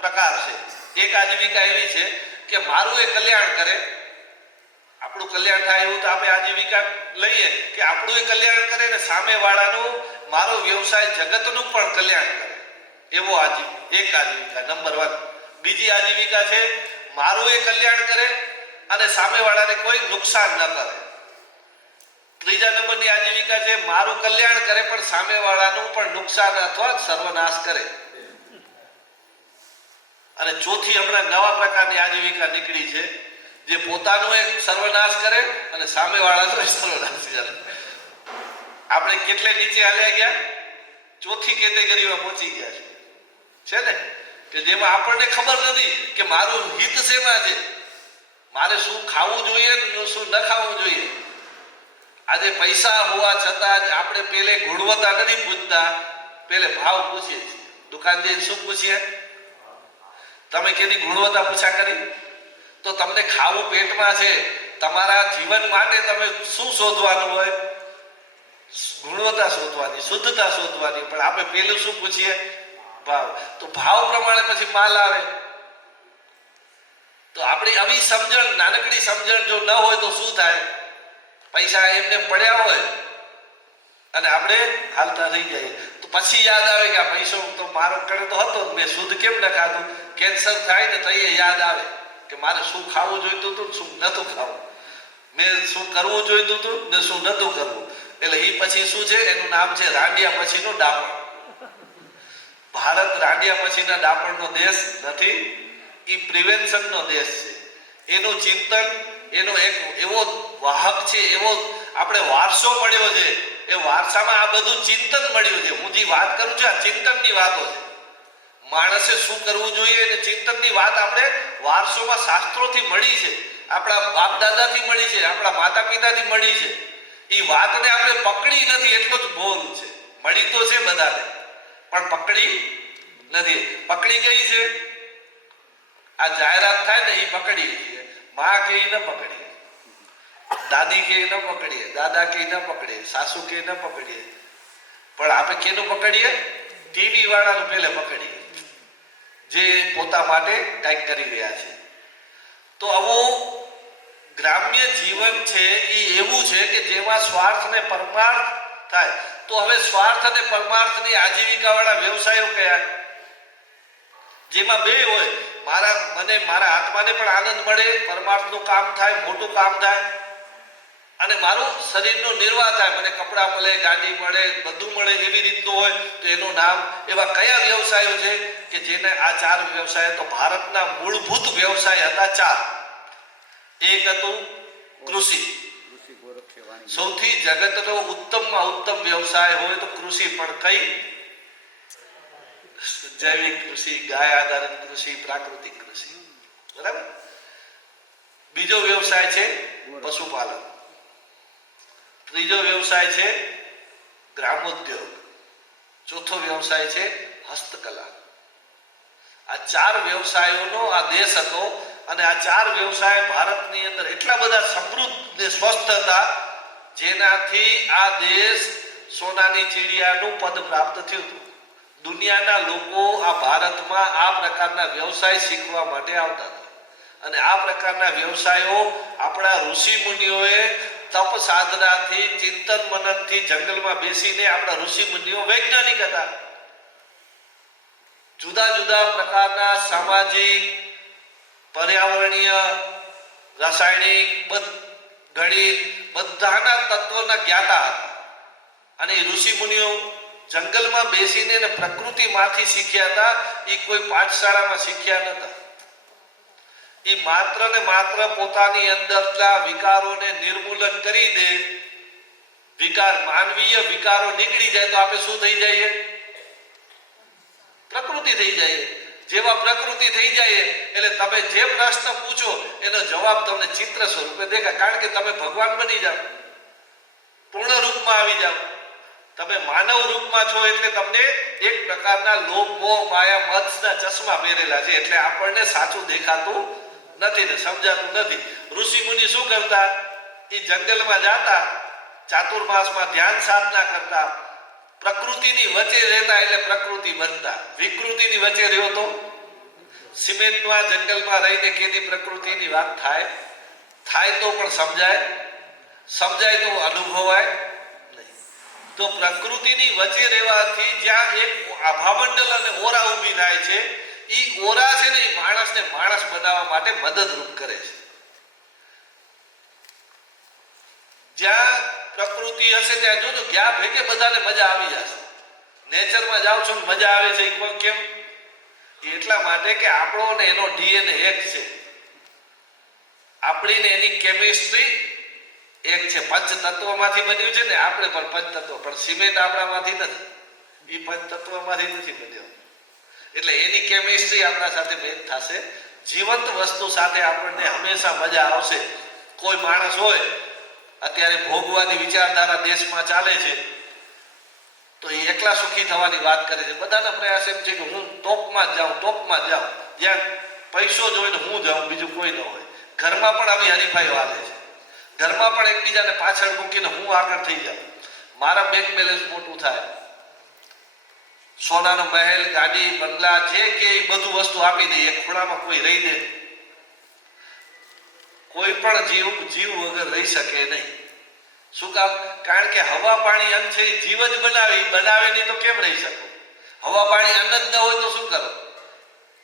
પ્રકાર છે. એક આજીવિકા એવી છે કે મારું એ કલ્યાણ કરે, આપણું કલ્યાણ થાય એવું તો આપણે આજીવિકા લઈએ કે આપણું એ કલ્યાણ કરે ને સામેવાળાનું મારો વ્યવસાય જગતનું પણ કલ્યાણ કરે. એવો એક આજીવિકા નંબર 1. બીજી આજીવિકા છે મારું એ કલ્યાણ કરે અને સામેવાળાને કોઈ નુકસાન ન કરે. ત્રીજા નંબરની આજીવિકા છે મારું કલ્યાણ કરે પણ સામેવાળાનું પણ નુકસાન અથવા સર્વનાશ કરે. અને ચોથી હમણાં નવા પ્રકારની આજીવિકા નીકળી છે જે પોતાનો એક સર્વનાશ કરે અને સામેવાળાનો સર્વનાશ કરે. આપણે કેટલે નીચે હાલ્યા ગયા? ચોથી કેટેગરીમાં પહોંચી ગયા છે ને કે જેમાં આપણને ખબર નથી કે મારું હિત શેમાં છે, મારે શું ખાવું જોઈએ ને શું ન ખાવું જોઈએ. આજે પૈસા હોવા છતાં આપણે પેલે ગુણવત્તા નથી પૂછતા, પેલે ભાવ પૂછીએ છીએ. દુકાન જઈને શું પૂછીએ? તમે કેની ગુણવત્તા પૂછા કરી? તો તમને ખાવું પેટમાં છે, તમારા જીવન માટે તમે શું શોધવાનું હોય? ગુણવત્તા શોધવાની, શુદ્ધતા શોધવાની. પણ આપણે પેલું શું પૂછીએ? ભાવ. તો ભાવ પ્રમાણે પછી માલ આવે. તો આપણી આવી સમજણ, નાનકડી સમજણ જો ન હોય તો શું થાય? પૈસા એમને પડ્યા હોય અને આપણે હાલતા થઈ જાય તો પછી યાદ આવે કે આ પૈસો તો મારો કડે તો હતો, મેં શુદ્ધ કેમ ન ખાધું? કેન્સર થાય ને તો એ યાદ આવે કે મારે શું ખાવું જોઈતું હતું, શું નહોતું ખાવું, મેં શું કરવું જોઈતું હતું ને શું નહોતું કરવું. એટલે એ પછી શું છે? એનું નામ છે રાંડિયા પછીનું ડાપણ. ભારત રાંડિયા પછીના ડાપણનો દેશ નથી, એ પ્રિવેન્શનનો દેશ છે. એનું ચિંતન, એનો એક એવો વાહક છે, એવો આપણે વારસો મળ્યો છે. એ વારસામાં આ બધું ચિંતન મળ્યું છે. હું જે વાત કરું છું આ ચિંતનની વાતો છે. માણસે શું કરવું જોઈએ અને ચિંતનની વાત આપણે વારસોમાં શાસ્ત્રોથી મળી છે, આપણા બાપ દાદાથી મળી છે, આપણા માતા પિતાથી મળી છે. એ વાતને આપણે પકડી નથી એટલો જ ભૂલ છે. મળી તો છે બધાને પણ પકડી નથી. પકડી ગઈ છે આ જાહેરાત થાય ને એ પકડીએ છીએ. માં કે ન પકડીએ, દાદી કે ન પકડીએ, દાદા કે ન પકડીએ, સાસુ કે ન પકડીએ. પણ આપણે કેનું પકડીએ? ટીવી વાળાનું પેલે પકડીએ જે પોતા માટે કંઈક કરી રહ્યા છે. તો આવું ગ્રામ્ય જીવન છે એ એવું છે કે જેમાં સ્વાર્થ અને પરમાર્થ થાય. તો હવે સ્વાર્થ અને પરમાર્થની આજીવિકા વાળા વ્યવસાયો કયા? જેમાં બે હોય, મારા આત્માને પણ આનંદ મળે, પરમાર્થનું કામ થાય, મોટું કામ થાય અને મારું શરીરનો નિર્વાહ થાય, મને કપડાં મળે, ગાડી મળે, બધું મળે, એવી રીતનું હોય. તો એનું નામ એવા કયા વ્યવસાયો છે કે જેને આ 4 વ્યવસાય, તો ભારતના મૂળભૂત વ્યવસાય હતા 4. એક હતું કૃષિ. સૌથી જગતનો ઉત્તમમાં ઉત્તમ વ્યવસાય હોય તો કૃષિ. પણ કઈ? જૈવિક કૃષિ, ગાય આધારિત કૃષિ, પ્રાકૃતિક કૃષિ. બરાબર. બીજો વ્યવસાય છે પશુપાલન. ત્રીજો વ્યવસાય છે ગ્રામોદ્યોગ. ચોથો વ્યવસાય છે હસ્તકલા. આ 4 વ્યવસાયોનો આ દેશ હતો. અને આ 4 વ્યવસાય ભારતની અંદર એટલા બધા સમૃદ્ધ ને સ્વસ્થ હતા જેનાથી આ દેશ સોનાની ચીડિયાનું પદ પ્રાપ્ત થયું હતું. દુનિયાના લોકો આ ભારતમાં આ પ્રકારના વ્યવસાય શીખવા માટે આવતા હતા અને આ પ્રકારના વ્યવસાયો આપણા ઋષિ મુનિઓએ તપ સાધનાથી ચિંતન મનનથી જંગલમાં બેસીને આપણા ઋષિ મુનિઓ વૈજ્ઞાનિક હતા. જુદા જુદા પ્રકારના સામાજિક, પર્યાવરણીય, રાસાયણિક, ગણિત બધાના તત્વના જ્ઞાતા હતા અને ઋષિ મુનિઓ જંગલમાં બેસીને અને પ્રકૃતિમાંથી શીખ્યા હતા. એ કોઈ પાઠશાળામાં શીખ્યા નતા. એ માત્ર ને માત્ર પોતાની અંદરના વિકારોને નિર્મૂલન કરી દે. વિકાર, માનવીય વિકારો નીકળી જાય તો આપણે શું થઈ જઈએ? પ્રકૃતિ થઈ જાય. જેવા પ્રકૃતિ થઈ જાય એટલે તમે જે પ્રશ્ન પૂછો એનો જવાબ તમને ચિત્ર સ્વરૂપે દેખાય. કારણ કે તમે ભગવાન બની જાઓ, પૂર્ણ રૂપમાં આવી જાઓ. તમે માનવ રૂપમાં છો એટલે તમને એક પ્રકારના લોભ, મોહ, માયા, મત્સના ચશ્મા પહેરેલા છે એટલે આપણને સાચું દેખાતું નથી ને સમજાતું નથી. ઋષિ મુનિ શું કરતા? એ જંગલમાં જાતા, ચાતુર્માસમાં ધ્યાન સાધના કરતા, પ્રકૃતિની વચ્ચે રહેતા એટલે પ્રકૃતિ બનતા. વિકૃતિની વચ્ચે રહ્યો તો સિમેન્ટમાં જંગલમાં રહીને કેની પ્રકૃતિની વાત થાય? થાય તો પણ સમજાય, સમજાય તો અનુભવાય નહીં. તો પ્રકૃતિની વચ્ચે રહેવાથી જ્યાં એક આભામંડલ અને ઓરા ઊભી થાય છે, એ ઓરા છે ને એ માણસને માણસ બનાવવા માટે મદદરૂપ કરે છે. જ્યાં પ્રકૃતિ હશે ત્યાં જોજો જ્યાં ભેગે બધાને મજા આવી જશે. નેચરમાં જાઓ છો મજા આવે છે. કોઈ કેમ? એટલા માટે કે આપણો ને એનો ડીએનએ એક છે, આપણી ને એની કેમિસ્ટ્રી એક છે. પંચ તત્વોમાંથી બન્યું છે ને આપણે પણ પંચ તત્વ, પણ સિમેન્ટ આપણામાંથી નથી, એ પંચ તત્વમાંથી નથી બન્યો. એટલે એની કેમિસ્ટ્રી આપણા સાથે મેચ થશે. જીવંત વસ્તુ સાથે આપણને હંમેશા મજા આવશે. કોઈ માણસ હોય અત્યારે ભોગવાની વિચારધારા દેશમાં ચાલે છે તો એ એકલા સુખી થવાની વાત કરે છે. બધાના પ્રયાસ એમ છે કે હું ટોપમાં જ જાઉં, ટોપમાં જ જાઉં, જ્યાં પૈસો જોઈને હું જાઉં, બીજું કોઈ ન હોય. ઘરમાં પણ આવી હરીફાઈઓ હાલે છે. ઘરમાં પણ એકબીજાને પાછળ મૂકીને હું આગળ થઈ જાઉં, મારા બેંક બેલેન્સ મોટું થાય, સોનાનો મહેલ, ગાડી, બંગલા જે કે એ બધું વસ્તુ આપી દે, એક ખૂણામાં કોઈ રહી દે. કોઈ પણ જીવ વગર રહી શકે નહીં. શું કામ? કારણ કે હવા પાણી અન્ન છે એ જીવ જ બનાવે નહીં તો કેમ રહી શકો? હવા પાણી અન્ન જ ન હોય તો શું કરો?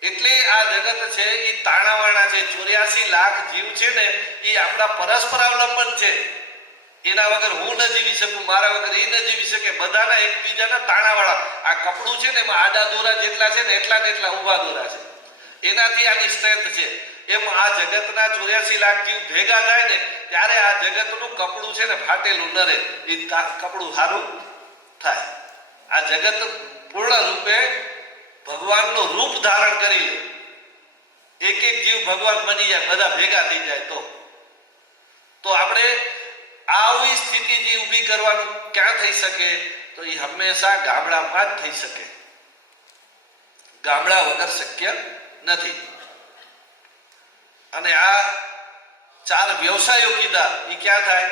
એટલે આ જગત છે એ તાણાવાણા છે. 84 લાખ જીવ છે ને એ આપણા પરસ્પર અવલંબન છે. એના વગર હું ન જીવી શકું, મારા વગર એ ન જીવી શકે. બધાના એકબીજાના તાણાવાળા. આ કપડું છે ને એમાં આડા દોરા જેટલા છે ને એટલા ને એટલા ઊભા દોરા છે. એનાથી આની સ્ટ્રેન્થ છે. એમ આ જગતના 84 લાખ જીવ ભેગા થાય ને ત્યારે આ જગતનું કપડું છે ને ફાટેલું ન રહે, એ કપડું સારું થાય. આ જગત પૂર્ણ રૂપે ભગવાનનું રૂપ ધારણ કરી લે. એક એક જીવ ભગવાન બની જાય, બધા ભેગા થઈ જાય તો આપણે આવી સ્થિતિ જે ઊભી કરવાનું ક્યાં થઈ શકે? તો એ હંમેશા ગામડામાં જ થઈ શકે. ગામડા વગર શક્ય નથી. અને આ 4 વ્યવસાયો કીધા એ ક્યાં થાય?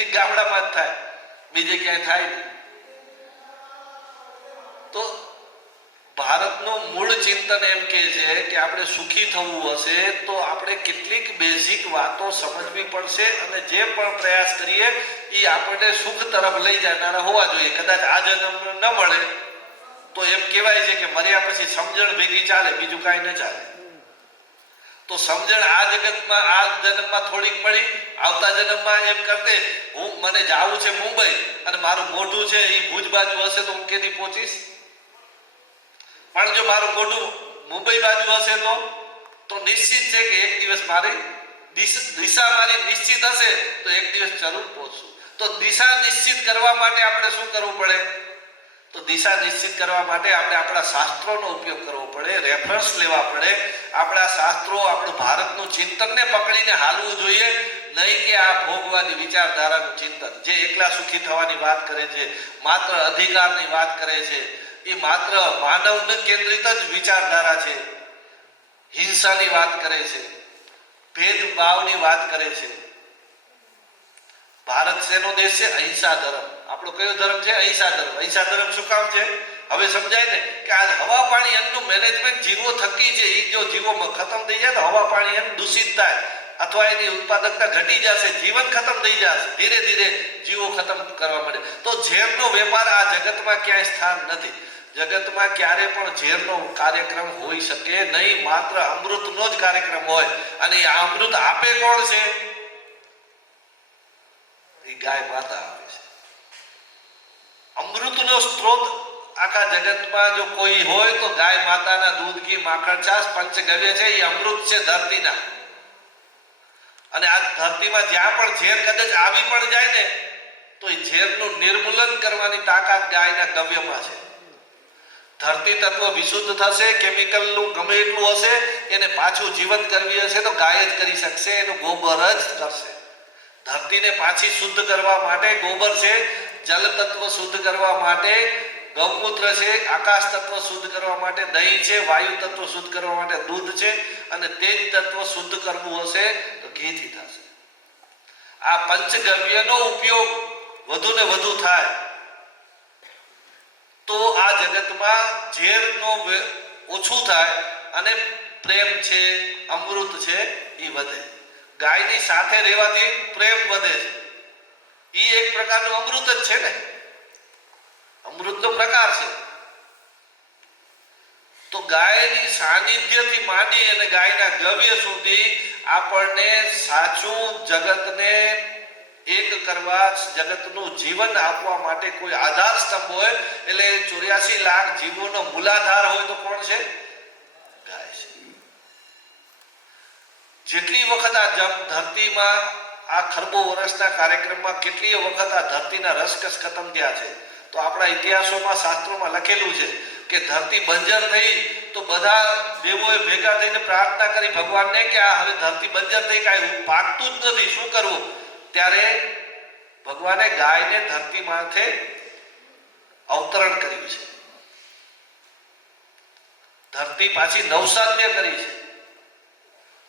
એ ગામડામાં જ થાય, બીજે ક્યાંય થાય નહીં. તો ભારતનું મૂળ ચિંતન એમ કે છે કે આપણે સુખી થવું હશે તો આપણે કેટલીક બેઝિક વાતો સમજવી પડશે અને જે પણ પ્રયાસ કરીએ એ આપણને સુખ તરફ લઈ જનારા હોવા જોઈએ. કદાચ આ જન્મ ન મળે તો એમ કહેવાય છે કે મર્યા પછી સમજણ ભેગી ચાલે, બીજું કાંઈ ન ચાલે. તો સમજણ આ જગતમાં આ જન્મમાં થોડીક મળી, આવતા જન્મમાં એમ કરતે મને જાવું છે મુંબઈ અને મારું મોઢું છે એ ભુજ બાજુ હશે તો હું કેદી પહોંચીશ? પણ જો મારું મોઢું મુંબઈ બાજુ હશે તો નિશ્ચિત છે કે એક દિવસ મારી દિશા મારી નિશ્ચિત હશે તો એક દિવસ જરૂર પહોંચશું. તો દિશા નિશ્ચિત કરવા માટે આપણે શું કરવું પડે? તો દિશા નિશ્ચિત કરવા માટે આપણે આપણા શાસ્ત્રોનો ઉપયોગ કરવો પડે, રેફરન્સ લેવા પડે. આપણા શાસ્ત્રો, આપણું ભારતનું ચિંતનને પકડીને હાલવું જોઈએ, નહીં કે આ ભોગવાદી વિચારધારાનું ચિંતન જે એકલા સુખી થવાની વાત કરે છે, માત્ર અધિકારની વાત કરે છે, એ માત્ર માનવ કેન્દ્રિત જ વિચારધારા છે. હિંસાની વાત કરે છે, ભેદભાવની વાત કરે છે. ભારત શેનો દેશ છે? અહિંસા ધર્મ. આપણો કયો ધર્મ છે? અહિંસા ધર્મ. અહિંસા ધર્મ શું કામ છે? હવે સમજાય ને કે આ હવા પાણી અન્નનું મેનેજમેન્ટ જીવો થકી છે. એ જો જીવો ખતમ થઈ જાય તો હવા પાણી અન્ન દૂષિત થાય અથવા એની ઉત્પાદકતા ઘટી જશે, જીવન ખતમ થઈ જશે, ધીરે ધીરે જીવો ખતમ કરવા મળે. તો ઝેરનો વેપાર આ જગતમાં ક્યાંય સ્થાન નથી. જગતમાં ક્યારે પણ ઝેરનો કાર્યક્રમ હોઈ શકે નહીં, માત્ર અમૃતનો જ કાર્યક્રમ હોય. અને આ અમૃત આપે કોણ છે? એ ગાય માતા આપે છે. અમૃતનો સ્ત્રોત આખા જગતમાં જો કોઈ હોય તો ગાય માતાના દૂધ, ઘી, માખણ, છાશ, પંચગવ્ય છે. એ અમૃત છે ધરતીના. અને આ ધરતીમાં જ્યાં પણ ઝેર કદાચ આવી પણ જાય ને તો એ ઝેરનું નિર્મૂલન કરવાની તાકાત ગાયના ગવ્યમાં છે. ધરતી તત્વ વિશુદ્ધ થશે, કેમિકલનું ગમે એટલું હશે, એને પાછું જીવંત કરવી હશે તો ગાય જ કરી શકશે, એનું ગોબર જ કરશે. ધરતીને પાછી શુદ્ધ કરવા માટે ગોબર છે, જલ તત્વ શુદ્ધ કરવા માટે ગૌમૂત્ર છે, આકાશ તત્વ શુદ્ધ કરવા માટે દહીં છે, વાયુ તત્વ શુદ્ધ કરવા માટે દૂધ છે, અને તેજ તત્વ શુદ્ધ કરવું હશે તો ઘીથી થશે. આ પંચગવ્યનો ઉપયોગ વધુ ને વધુ થાય તો આ જગતમાં ઝેરનો ઓછું થાય અને પ્રેમ છે, અમૃત છે એ વધે. ગાયની સાથે રહેવાથી પ્રેમ વધે છે. એ એક પ્રકારનું અમૃત જ છે ને, અમૃતનો પ્રકાર છે. તો ગાયની સાનિધ્યથી માંડી અને ગાયના ગવ્ય સુધી આપણને સાચું જગતને એક કરવા, જગતનું જીવન આપવા માટે કોઈ આધાર સ્તંભ હોય, એટલે 84 લાખ જીવોનો મૂલાધાર હોય તો કોણ છે? ગાય છે. જેટલી વખત આ ધરતીમાં આ ખરબો વર્ષના કાર્યક્રમમાં કેટલી વખત આ ધરતીના રસકસ ખતમ થયા છે. તો આપણા ઇતિહાસોમાં, શાસ્ત્રોમાં લખેલું છે કે ધરતી બંજર થઈ તો બધા દેવોએ ભેગા થઈને પ્રાર્થના કરી ભગવાનને કે આ હવે ધરતી બંજર થઈ, કાંઈ પાકતું જ નથી, શું કરવું? ત્યારે ભગવાને ગાયને ધરતી માથે અવતરણ કર્યું છે. ધરતી પાછી નવસાધ્ય કરી છે.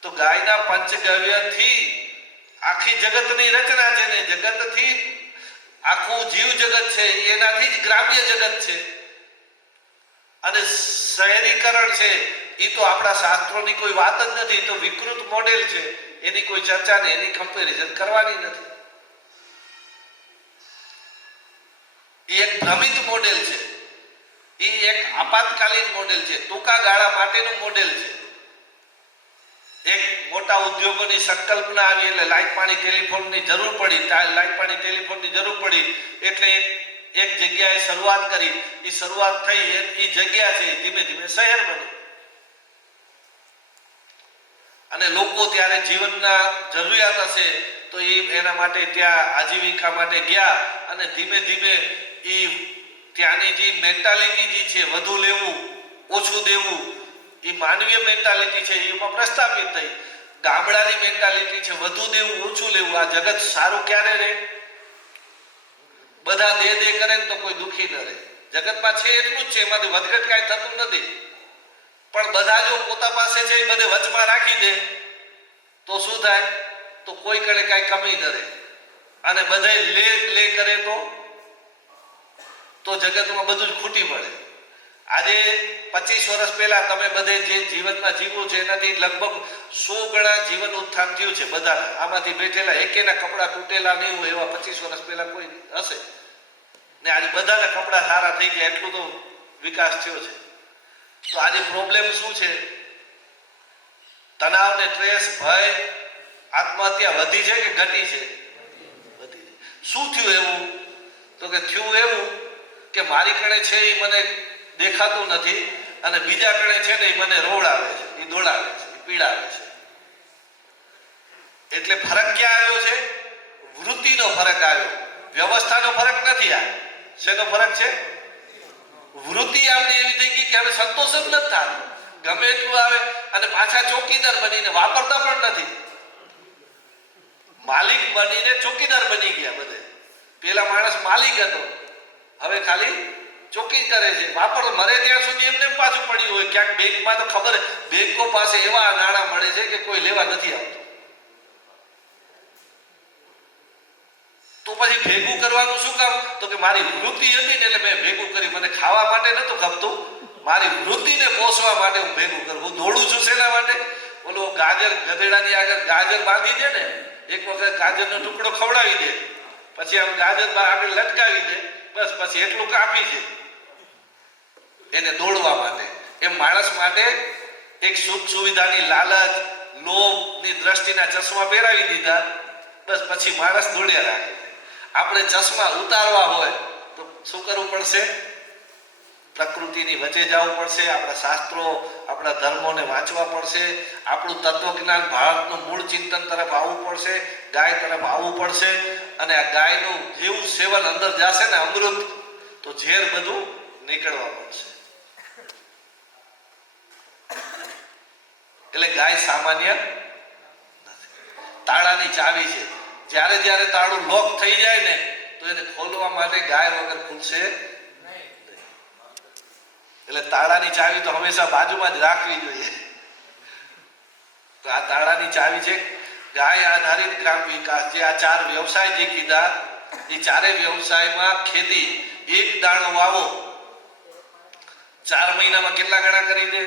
તો ગાયના પંચગવ્યથી આખી જગતની રચના છે ને, જગતથી આખું જીવ જગત છે, એનાથી જ ગ્રામ્ય જગત છે. અને શહેરીકરણ છે એ તો આપણા શાસ્ત્રોની કોઈ વાત જ નથી, તો વિકૃત મોડેલ છે, એની કોઈ ચર્ચા ને એની કમ્પેરિઝન કરવાની નથી. એ એક ભ્રમિત મોડેલ છે, એ એક આપાતકાલીન મોડેલ છે, ટૂંકા ગાળા માટેનું મોડેલ છે. એક મોટા ઉદ્યોગોની સંકલ્પના આવી એટલે લાઇટ પાણી ટેલિફોનની જરૂર પડી, લાઇટ પાણી ટેલિફોનની જરૂર પડી એટલે એક જગ્યાએ શરૂઆત કરી. એ શરૂઆત થઈ એ જગ્યા છે ધીમે ધીમે શહેર બની અને લોકો ત્યારે જીવનના જરૂરિયાત હશે તો એના માટે ત્યાં આજીવિકા માટે ગયા અને ધીમે ધીમે એ ત્યાંની જે મેન્ટાલિટી જે છે, વધુ લેવું ઓછું દેવું, એ માનવીય મેન્ટાલિટી છે, એમાં પ્રસ્થાપિત થઈ. ગામડાની મેન્ટાલિટી છે, વધુ દેવું ઓછું લેવું. આ જગત સારું ક્યારે રહે? બધા દે કરે ને તો કોઈ દુઃખી ન રહે. જગતમાં છે એટલું જ છે, એમાંથી વધઘટ કાંઈ થતું નથી. પણ બધા જો પોતા પાસે છે એ બધે વચમાં રાખી દે તો શું થાય? તો કોઈ કડે કાંઈ કમી ન રહે. અને બધે લે કરે તો જગતમાં બધું જ ખૂટી પડે. આજે 25 વર્ષ પહેલા તમે બધે જે જીવનમાં જીવવું છે એનાથી લગભગ 100 ગણા જીવન ઉત્થાન થયું છે બધાના. આમાંથી બેઠેલા એકેના કપડા તૂટેલા નહીં હોય એવા 25 વર્ષ પહેલા કોઈ હશે ને આજે બધાના કપડા સારા થઈ ગયા, એટલું તો વિકાસ થયો છે. તો આજે પ્રોબ્લેમ શું છે? તણાવ ને સ્ટ્રેસ, ભય, આત્મહત્યા વધી છે કે ઘટી છે? વધી છે. શું થયું એવું? તો કે થયું એવું કે મારી કણે છે એ મને દેખાતું નથી અને બીજા કણે છે ને એ મને રોવડાવે છે, એ દોડાવે છે, એ પીડાવે છે. એટલે ફરક ક્યાં આવ્યો છે? વૃત્તિનો ફરક આવ્યો, વ્યવસ્થાનો ફરક નથી. આ શેનો ફરક છે? વૃત્તિ આપણી એવી થઈ ગઈ કે હવે સંતોષ જ નથી થતો, ગમે એટલું આવે અને પાછા ચોકીદાર બનીને વાપરતા પણ નથી. માલિક બનીને ચોકીદાર બની ગયા બધે. પેલા માણસ માલિક હતો, હવે ખાલી ચોકી કરે છે. વાપર મરે ત્યાં સુધી એમને પાછું પડ્યું હોય. ક્યાંક બેંકમાં તો ખબર, બેંકો પાસે એવા નાણાં મળે છે કે કોઈ લેવા નથી આવતું. તો તો પછી ભેગું કરવાનું શું કામ? તો કે મારી વૃત્તિ હતી ને એટલે મેં ભેગું કરી. મને ખાવા માટે નતું ખપતું, મારી વૃત્તિને પોષવા માટે હું ભેગું કરું. હું દોડું છું શેના માટે? ઓલો ગાજર ગધેડાની આગળ ગાજર બાંધી દે ને, એક વખત ગાજરનો ટુકડો ખવડાવી દે, પછી આમ ગાજર આગળ લટકાવી દે, બસ પછી એટલું કાપી છે એને દોડવા માટે. એમ માણસ માટે એક સુખ સુવિધાની લાલચ, લોભની દ્રષ્ટિના ચશ્મા પહેરાવી દીધા, બસ પછી માણસ દોડ્યા રાખે. આપણે ચશ્મા ઉતારવા હોય તો શું કરવું પડશે? પ્રકૃતિની વચ્ચે જવું પડશે, આપણા શાસ્ત્રો, આપણા ધર્મોને વાંચવા પડશે, આપણું તત્વજ્ઞાન, ભારતનું મૂળ ચિંતન તરફ આવવું પડશે, ગાય તરફ આવવું પડશે. અને આ ગાયનું જેવું સેવન અંદર જશે ને અમૃત, તો ઝેર બધું નીકળવા પડશે. એટલે ગાય સામાન્ય નથી, તાળાની ચાવી છે. જ્યારે જ્યારે તાળું લોક થઈ જાય ને તો એને ખોલવા માટે ગાય વગર ખુલશે. એટલે તાળાની ચાવી તો હંમેશા બાજુમાં જ રાખવી જોઈએ. તો આ તાળાની ચાવી છે ગાય આધારિત ગ્રામ વિકાસ. જે આ 4 વ્યવસાય જે કીધા, એ 4 વ્યવસાયમાં ખેતી, એક દાણો વાવો 4 મહિનામાં કેટલા ગણા કરી દે?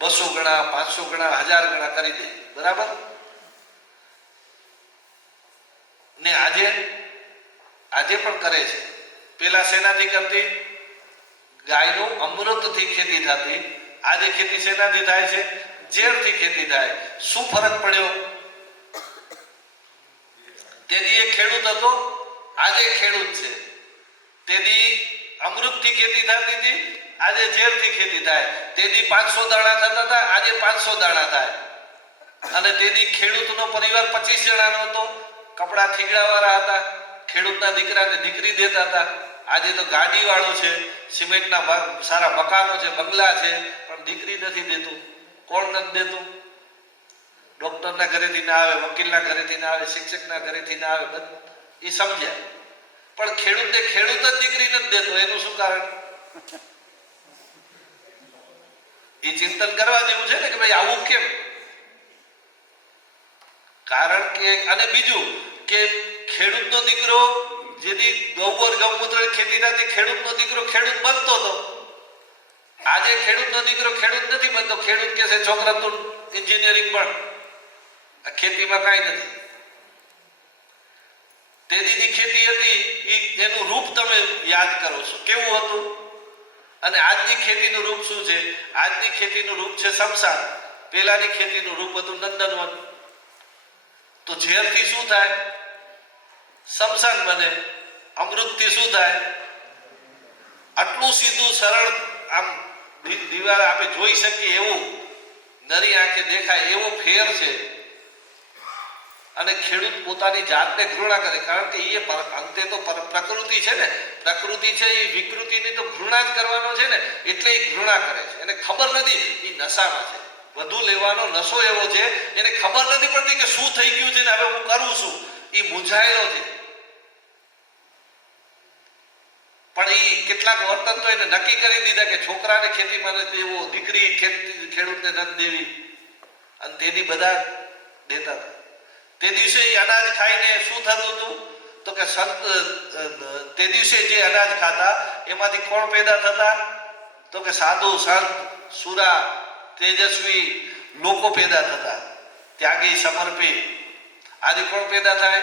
200 ગણા, 500 ગણા, 1000 ગણા કરી દે. બરાબર ને? આજે પણ કરે છે. પેલા શેનાથી કરતી? ગાયનું અમૃતથી ખેતી થતી. આજે ખેતી શેનાથી થાય છે? ઝેરથી ખેતી થાય. શું ફરક પડ્યો? તેદી એ ખેડૂત હતો, આજે ખેડૂત છે. તેદી અમૃતથી ખેતી થતી હતી, આજે ઝેરથી ખેતી થાય. તેદી 500 દાણા થતા હતા, આજે 500 દાણા થાય. અને તેદી ખેડૂતનો પરિવાર 25 જણાનો હતો, કપડા થીગડા વાળા હતા, ખેડૂતના દીકરાને દીકરી દેતા હતા. આજે તો ગાડી વાળો છે, સિમેન્ટના સારા મકાનો છે, બંગલા છે, પણ દીકરી નથી દેતું. કોણ નથી દેતું? ડોક્ટરના ઘરેથી ના આવે, વકીલના ઘરેથી ના આવે, શિક્ષકના ઘરેથી ના આવે, એ સમજ્યા. પણ ખેડૂતને ખેડૂત જ દીકરી નથી દેતો. એનું શું કારણ? એ ચિંતન કરવા જેવું છે ને કે ભાઈ આવું કેમ? કારણ કે, અને બીજું કે ખેડૂતનો દીકરો જેથી ગૌબર ગૌમૂત્ર ખેતી થતી, ખેડૂતનો દીકરો ખેડૂત બનતો હતો. આજે ખેડૂતનો દીકરો ખેડૂત નથી બનતો. ખેડૂત કે છે છોકરા તું એન્જિનિયરિંગ પણ, ખેતીમાં કાંઈ નથી. તેદીની ખેતી હતી, એનું રૂપ તમે યાદ કરો છો કેવું હતું, અને આજની ખેતીનું રૂપ શું છે? આજની ખેતીનું રૂપ છે શમશાન. પેલાની ખેતીનું રૂપ હતું નંદનવન. તો ઝેરથી શું થાય? શમશાન બને. અમૃતથી શું થાય? આટલું સીધું સરળ, આમ દીવાલ આપણે જોઈ શકીએ એવું, નરી આંખે દેખાય એવો ફેર છે. અને ખેડૂત પોતાની જાતને ઘૃણા કરે, કારણ કે એ અંતે તો પ્રકૃતિ છે ને, પ્રકૃતિ છે એ વિકૃતિની તો ઘૃણા જ કરવાનો છે ને, એટલે એ ઘૃણા કરે છે. એને ખબર નથી, એ નશામાં છે. વધુ લેવાનો નશો એવો છે, એને ખબર નથી પડતી કે શું થઈ ગયું છે ને હવે હું કરું છું. એ મૂંઝાયેલો છે. પણ એ કેટલાક વર્તન તો એને નક્કી કરી દીધા કે છોકરાને ખેતીમાં નથી દેવો, દીકરી ખેડૂતને નથી દેવી, અને તેથી બધા દેતા હતા. તે દિવસે અનાજ ખાઈને શું થતું હતું? તો કે તે દિવસે જે અનાજ ખાતા એમાંથી કોણ પેદા થતા? તો કે સાધુ, સંત, સુરા, તેજસ્વી લોકો પેદા થતા, ત્યાગી, સમર્પિત. આજે કોણ પેદા થાય?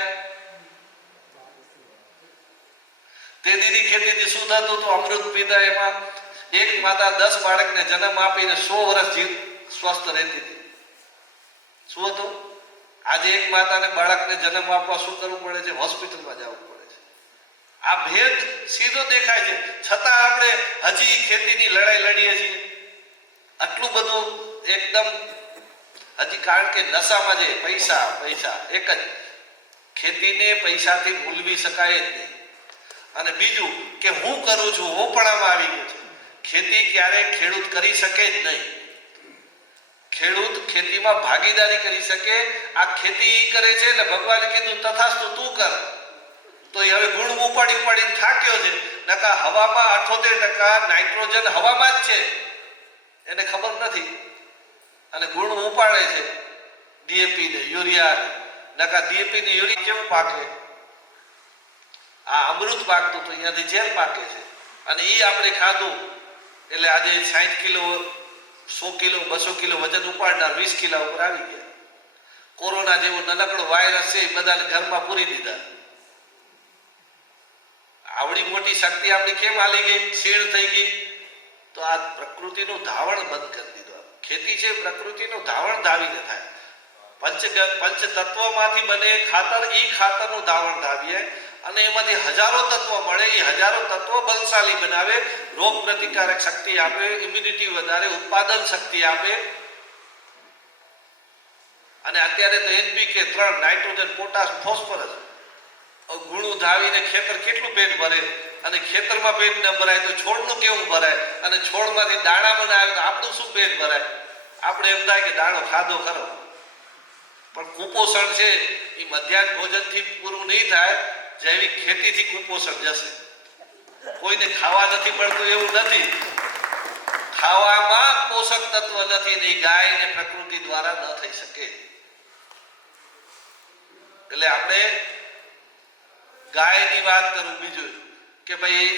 તેદીની ખેતીથી શું થતું હતું? અમૃત પીતા. એમાં એક માતા 10 બાળકને જન્મ આપીને 100 વર્ષ સ્વસ્થ રહેતી હતી. શું હતું? આજે એક માતાને બાળકને જન્મ આપવા શું કરવું પડે છે? હોસ્પિટલમાં જવું પડે છે. આ ભેદ સીધો દેખાય છે. છતાં આપણે હજી ખેતીની લડાઈ લડીએ છીએ. આટલું બધું એકદમ હજી, કારણ કે નશામાં જે પૈસા એક જ. ખેતીને પૈસાથી ભૂલવી શકાય જ નહીં. અને બીજું કે હું કરું છું, હું પણ આમાં આવી ગયો છું. ખેતી ક્યારેય ખેડૂત કરી શકે જ નહીં. ખેડૂત ખેતીમાં ભાગીદારી કરી શકે. આ ખેતી કરે છે એટલે ભગવાને કીધું તથાસ્તુ તું કર. તો એ હવે ગુણ ઉપાડીને થાક્યો છે. નકા હવામાં 78% નાઇટ્રોજન હવામાં જ છે, એને ખબર નથી. અને ગુણ ઉપાડે છે, ડીએપી ને, યુરિયા ને, નકા ડીએપી ની યુરિયા કેવું પાકે? આ અમૃત પાકતું તો અહીંયાથી ઝેર પાકે છે. અને એ આપણે ખાધું એટલે આજે 60 કિલો 100 કિલો 200 કિલો વજન ઉપાડનાર 20 કિલો ઉપર આવી ગયા. કોરોના જેવો નાનકડો વાયરસ છે એ બધાને ઘરમાં પૂરી દીધા. આવડી મોટી શક્તિ આપણી કેમ હાલી ગઈ, ક્ષીણ થઈ ગઈ? તો આ પ્રકૃતિનું ધાવણ બંધ કરી દીધું. ખેતી છે પ્રકૃતિનું ધાવણ ધાવીને થાય. પંચ તત્વમાંથી બને ખાતર, એ ખાતરનું ધાવણ ધાવીએ અને એમાંથી હજારો તત્વો મળે. એ હજારો તત્વો બલશાલી બનાવે, રોગ પ્રતિકારક શક્તિ આપે, ઇમ્યુનિટી વધારે, ઉત્પાદન શક્તિ આપે. અને અત્યારે તો એનપીકે 3 નાઇટ્રોજન, પોટાશ, ફોસ્ફરસ ગુણું ધાવીને ખેતર કેટલું પેટ ભરે. અને ખેતરમાં પેટ ન ભરાય તો છોડનું કેવું ભરાય? અને છોડમાંથી દાણા બનાવે તો આપણું શું પેટ ભરાય? આપણે એમ થાય કે દાણો ખાધો ખરો, પણ કુપોષણ છે એ મધ્યાહન ભોજનથી પૂરું નહીં થાય. જૈવિક ખેતીથી કુપોષણ જશે. કોઈને ખાવા નથી પડતું એવું નથી, ખાવામાં પોષક તત્વ નથી ને ગાય ને પ્રકૃતિ દ્વારા ન થઈ શકે. એટલે આપણે ગાયની વાત કરું, બીજું કે ભાઈ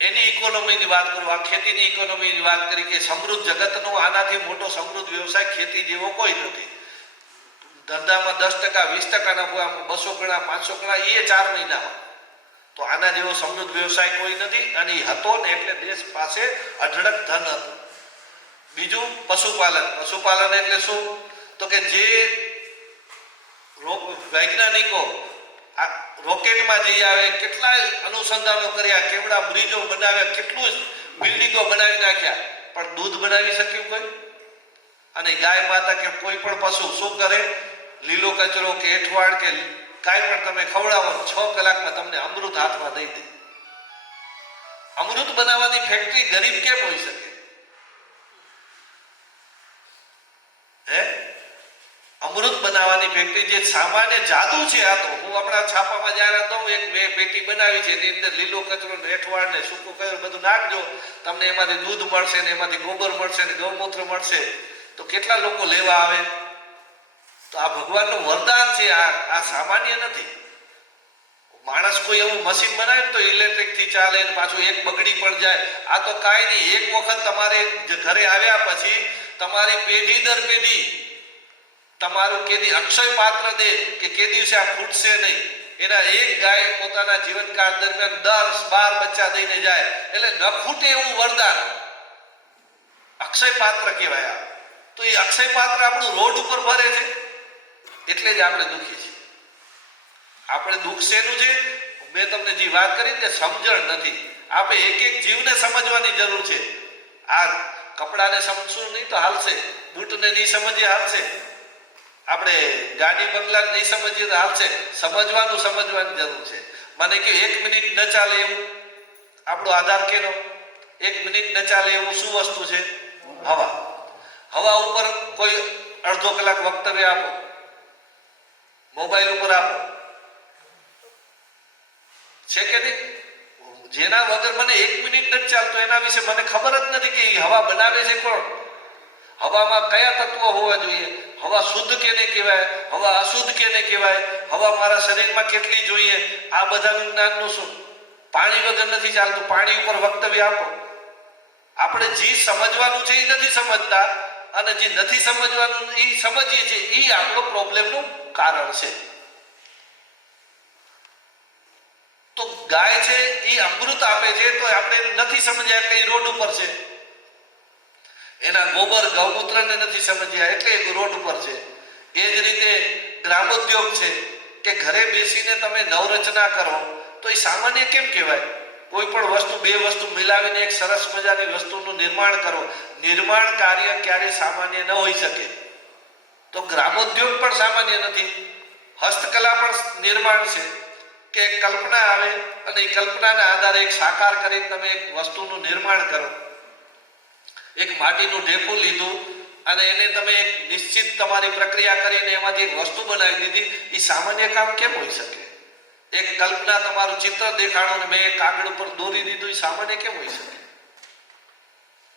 એની ઇકોનોમીની વાત કરું, આ ખેતીની ઇકોનોમીની વાત કરી કે સમૃદ્ધ જગતનો આનાથી મોટો સમૃદ્ધ વ્યવસાય ખેતી જેવો કોઈ નથી. ધંધામાં 10%, 20% નફો, 200 ગણા 500 ગણા એ 4 મહિનામાં. તો આના જેવો સમૃદ્ધ વ્યવસાય કોઈ નથી. અને એ હતો ને એટલે દેશ પાસે અઢળક ધન હતું. બીજું પશુપાલન. પશુપાલન એટલે શું? તો કે જે વૈજ્ઞાનિકો રોકેટમાં જઈ આવે, કેટલાય અનુસંધાનો કર્યા, કેવડા બ્રિજો બનાવ્યા, કેટલું બિલ્ડિંગો બનાવી નાખ્યા, પણ દૂધ બનાવી શક્યું કોઈ? અને ગાય માતા કે કોઈ પણ પશુ શું કરે? લીલો કચરો કે એઠવાડ કે કાંઈ પણ તમે ખવડાવો 6 કલાકમાં તમને અમૃત હાથમાં દઈ દે. અમૃત બનાવવાની ફેક્ટરી ગરીબ કેમ હોઈ શકે? હે, અમૃત બનાવવાની ફેક્ટરી જે સામાન્ય જાદુ છે. આ તો હું હમણાં છાપામાં જાહેરાત દઉં, એક મેં પેટી બનાવી છે, એની અંદર લીલો કચરો ને એઠવાડ ને સૂકો કચરો બધું નાખજો, તમને એમાંથી દૂધ મળશે ને એમાંથી ગોબર મળશે ને ગૌમૂત્ર મળશે. તો કેટલા લોકો લેવા આવે? તો આ ભગવાનનું વરદાન છે. આ સામાન્ય નથી. માણસ કોઈ એવું મશીન બનાવે તો ઇલેક્ટ્રિક થી ચાલે ને પાછું એક બગડી પણ જાય. આ તો કાંઈ નહીં. એક વખત તમારે ઘરે આવ્યા પછી તમારી પેઢી દર પેઢી તમારું કેદી અક્ષય પાત્ર દે કે કે દિવસે આ ફૂટશે નહીં. એના એક ગાય પોતાના જીવનકાળ દરમિયાન 10-12 બચ્ચા દઈને જાય. એટલે ન ફૂટે એવું વરદાન અક્ષય પાત્ર કહેવાય. તો એ અક્ષય પાત્ર આપણું રોડ ઉપર ભરે છે, એટલે જ આપણે દુઃખી છીએ. આપણે દુઃખ શેનું છે? મેં તમને જે વાત કરી ને, સમજણ નથી. આપણે એક એક જીવને સમજવાની જરૂર છે. આ કપડાને સમજશું નહીં તો હાલશે, બૂટને નહીં સમજીએ હાલશે, આપણે ગાડી બંગલા નહીં સમજીએ તો હાલશે. સમજવાની જરૂર છે. મને કે 1 મિનિટ ન ચાલે એવું આપણો આધાર કેનો? 1 મિનિટ ન ચાલે એવું શું વસ્તુ છે? હવા. હવા ઉપર કોઈ અડધો કલાક વક્તવ્ય આપો, મોબાઈલ ઉપર આપો, છે કે નહીં? જેના વગર મને 1 મિનિટ નથી ચાલતો એના વિશે મને ખબર જ નથી કે હવા બનાવે છે કોણ, હવામાં કયા તત્વો હોવા જોઈએ, હવા શુદ્ધ કેને કહેવાય, હવા અશુદ્ધ કેને કહેવાય, હવા મારા શરીરમાં કેટલી જોઈએ, આ બધાનું જ્ઞાનનું શું? પાણી વગર નથી ચાલતું. પાણી ઉપર વક્તવ્ય આપો. આપણે જે સમજવાનું છે એ નથી સમજતા, અને જે નથી સમજવાનું એ સમજીએ છીએ. એ આપણો પ્રોબ્લેમનું કારણ છે. તો ગાય છે એ અમૃત આપે છે, તો આપણે નથી સમજ્યા એટલે એ રોડ ઉપર છે. એના ગોબર ગૌમૂત્રને નથી સમજ્યા એટલે એ રોડ ઉપર છે. એ જ રીતે ગ્રામોદ્યોગ છે કે ઘરે બેસીને તમે નવરચના કરો તો એ સામાન્ય કેમ કહેવાય? કોઈ પણ વસ્તુ, 2 વસ્તુ મિલાવીને એક સરસ મજાની વસ્તુનું નિર્માણ કરો. નિર્માણ કાર્ય ક્યારે સામાન્ય ન હોઈ શકે. તો ગ્રામોદ્યોગ પણ સામાન્ય નથી. હસ્તકલા પણ નિર્માણ છે કે એક કલ્પના આવે અને એ કલ્પનાના આધારે એક સાકાર કરીને તમે એક વસ્તુનું નિર્માણ કરો. એક માટીનું ઢેફું લીધું અને એને તમે એક નિશ્ચિત તમારી પ્રક્રિયા કરીને એમાંથી એક વસ્તુ બનાવી દીધી. એ સામાન્ય કામ કેમ હોઈ શકે? એક કલ્પના, તમારું ચિત્ર દેખાડો ને મેં એક કાગળ ઉપર દોરી દીધું, એ સામાન્ય કેમ હોઈ શકે?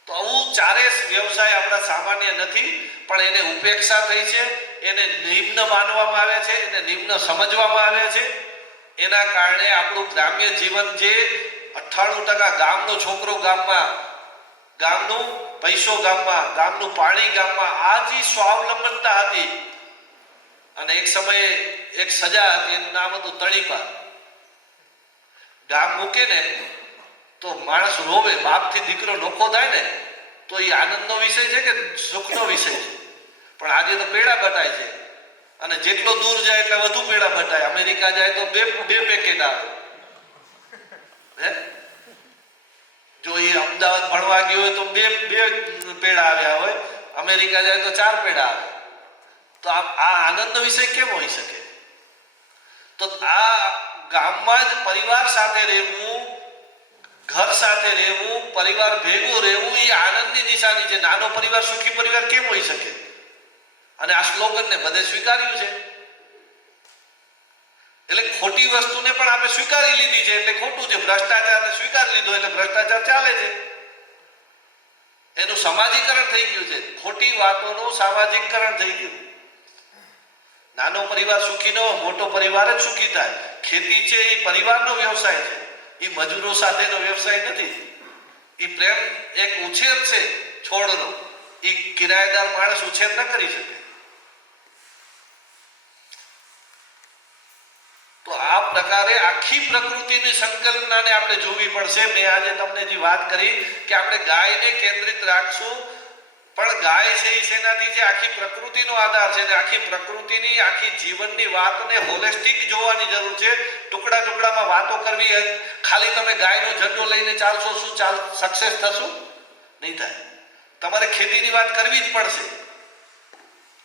તો આવું ચારે વ્યવસાય આપણા સામાન્ય નથી, પણ એને ઉપેક્ષા થઈ છે. એને નિમ્ન માનવામાં આવે છે, એને નિમ્ન સમજવામાં આવે છે. એના કારણે આપણું ગ્રામ્ય જીવન જે 98% ગામનો છોકરો ગામમાં, ગામનું પૈસો ગામમાં, ગામનું પાણી ગામમાં, આ જે સ્વાવલંબનતા હતી. અને એક સમયે એક સજા હતી, એનું નામ હતું તળીપા. ગામ મૂકે ને તો માણસ રોવે, બાપથી દીકરો નોખો થાય ને તો એ આનંદનો વિષય છે કે સુખનો વિષય છે. પણ આજે તો પેડા બટાય છે, અને જેટલો દૂર જાય એટલે વધુ પેડા બટાય. અમેરિકા જાય તો બે પેકેટ આવે. હે, જો એ અમદાવાદ ભણવા ગયો હોય તો બે પેડા આવ્યા હોય, અમેરિકા જાય તો 4 પેડા આવે. તો આ આનંદનો વિષય કેમ હોઈ શકે? તો આ ગામમાં જ પરિવાર સાથે રહેવું, ઘર સાથે રહેવું, પરિવાર ભેગું રહેવું એ આનંદની નિશાની છે. નાનો પરિવાર સુખી પરિવાર કેમ હોઈ શકે? અને આ સ્લોગનને બધે સ્વીકાર્યું છે. એટલે ખોટી વસ્તુને પણ આપણે સ્વીકારી લીધી છે એટલે ખોટું છે. ભ્રષ્ટાચારને સ્વીકારી લીધો એટલે ભ્રષ્ટાચાર ચાલે છે. એનું સામાજિકરણ થઈ ગયું છે. ખોટી વાતોનું સામાજિકરણ થઈ ગયું. નાનો પરિવાર સુખી ન હોય, મોટો પરિવાર જ સુખી થાય. ખેતી છે એ પરિવારનો વ્યવસાય છે, એ મજૂરો સાથેનો વ્યવસાય નથી. એ પ્રેમ એક ઉછેર છે છોડનો, એ કિરાયેદાર માણસ ઉછેર ન કરી શકે. તો આ પ્રકારે આખી પ્રકૃતિની સંકલ્પનાને આપણે જોવી પડશે. મેં આજે તમને જે વાત કરી કે આપણે ગાયને કેન્દ્રિત રાખશું, પણ ગાય છે એ શેનાથી છે? આખી પ્રકૃતિનો આધાર છે. ને આખી પ્રકૃતિની, આખી જીવનની વાતને હોલિસ્ટિક જોવાની જરૂર છે. ટુકડા ટુકડામાં વાતો કરવી, ખાલી તમે ગાયનો ઝંડો લઈને ચાલશો, શું સક્સેસ થશું? નહીં થાય. તમારે ખેતીની વાત કરવી જ પડશે,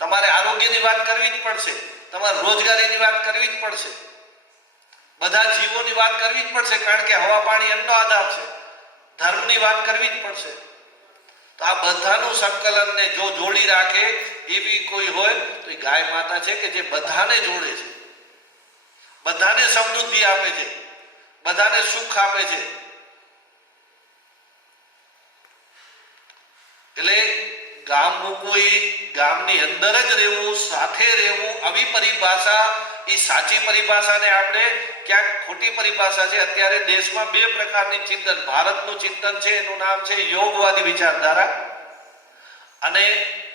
તમારે આરોગ્યની વાત કરવી જ પડશે, તમારે રોજગારીની વાત કરવી જ પડશે, બધા જીવોની વાત કરવી જ પડશે, કારણ કે હવા પાણી એમનો આધાર છે. ધર્મની વાત કરવી જ પડશે. તો આ બધાનું સંકલનને જો જોડી રાખે એવી કોઈ હોય તો એ ગાય માતા છે કે જે બધાને જોડે છે, બધાને સમૃદ્ધિ આપે છે, બધાને સુખ આપે છે. એટલે ગામ મૂકવું એ ગામની અંદર જ રહેવું, સાથે રહેવું, આવી પરિભાષા એ સાચી પરિભાષાને આપણે ક્યાંક ખોટી પરિભાષા છે. અત્યારે દેશમાં 2 પ્રકારની ચિંતન, ભારતનું ચિંતન છે એનું નામ છે યોગવાદી વિચારધારા, અને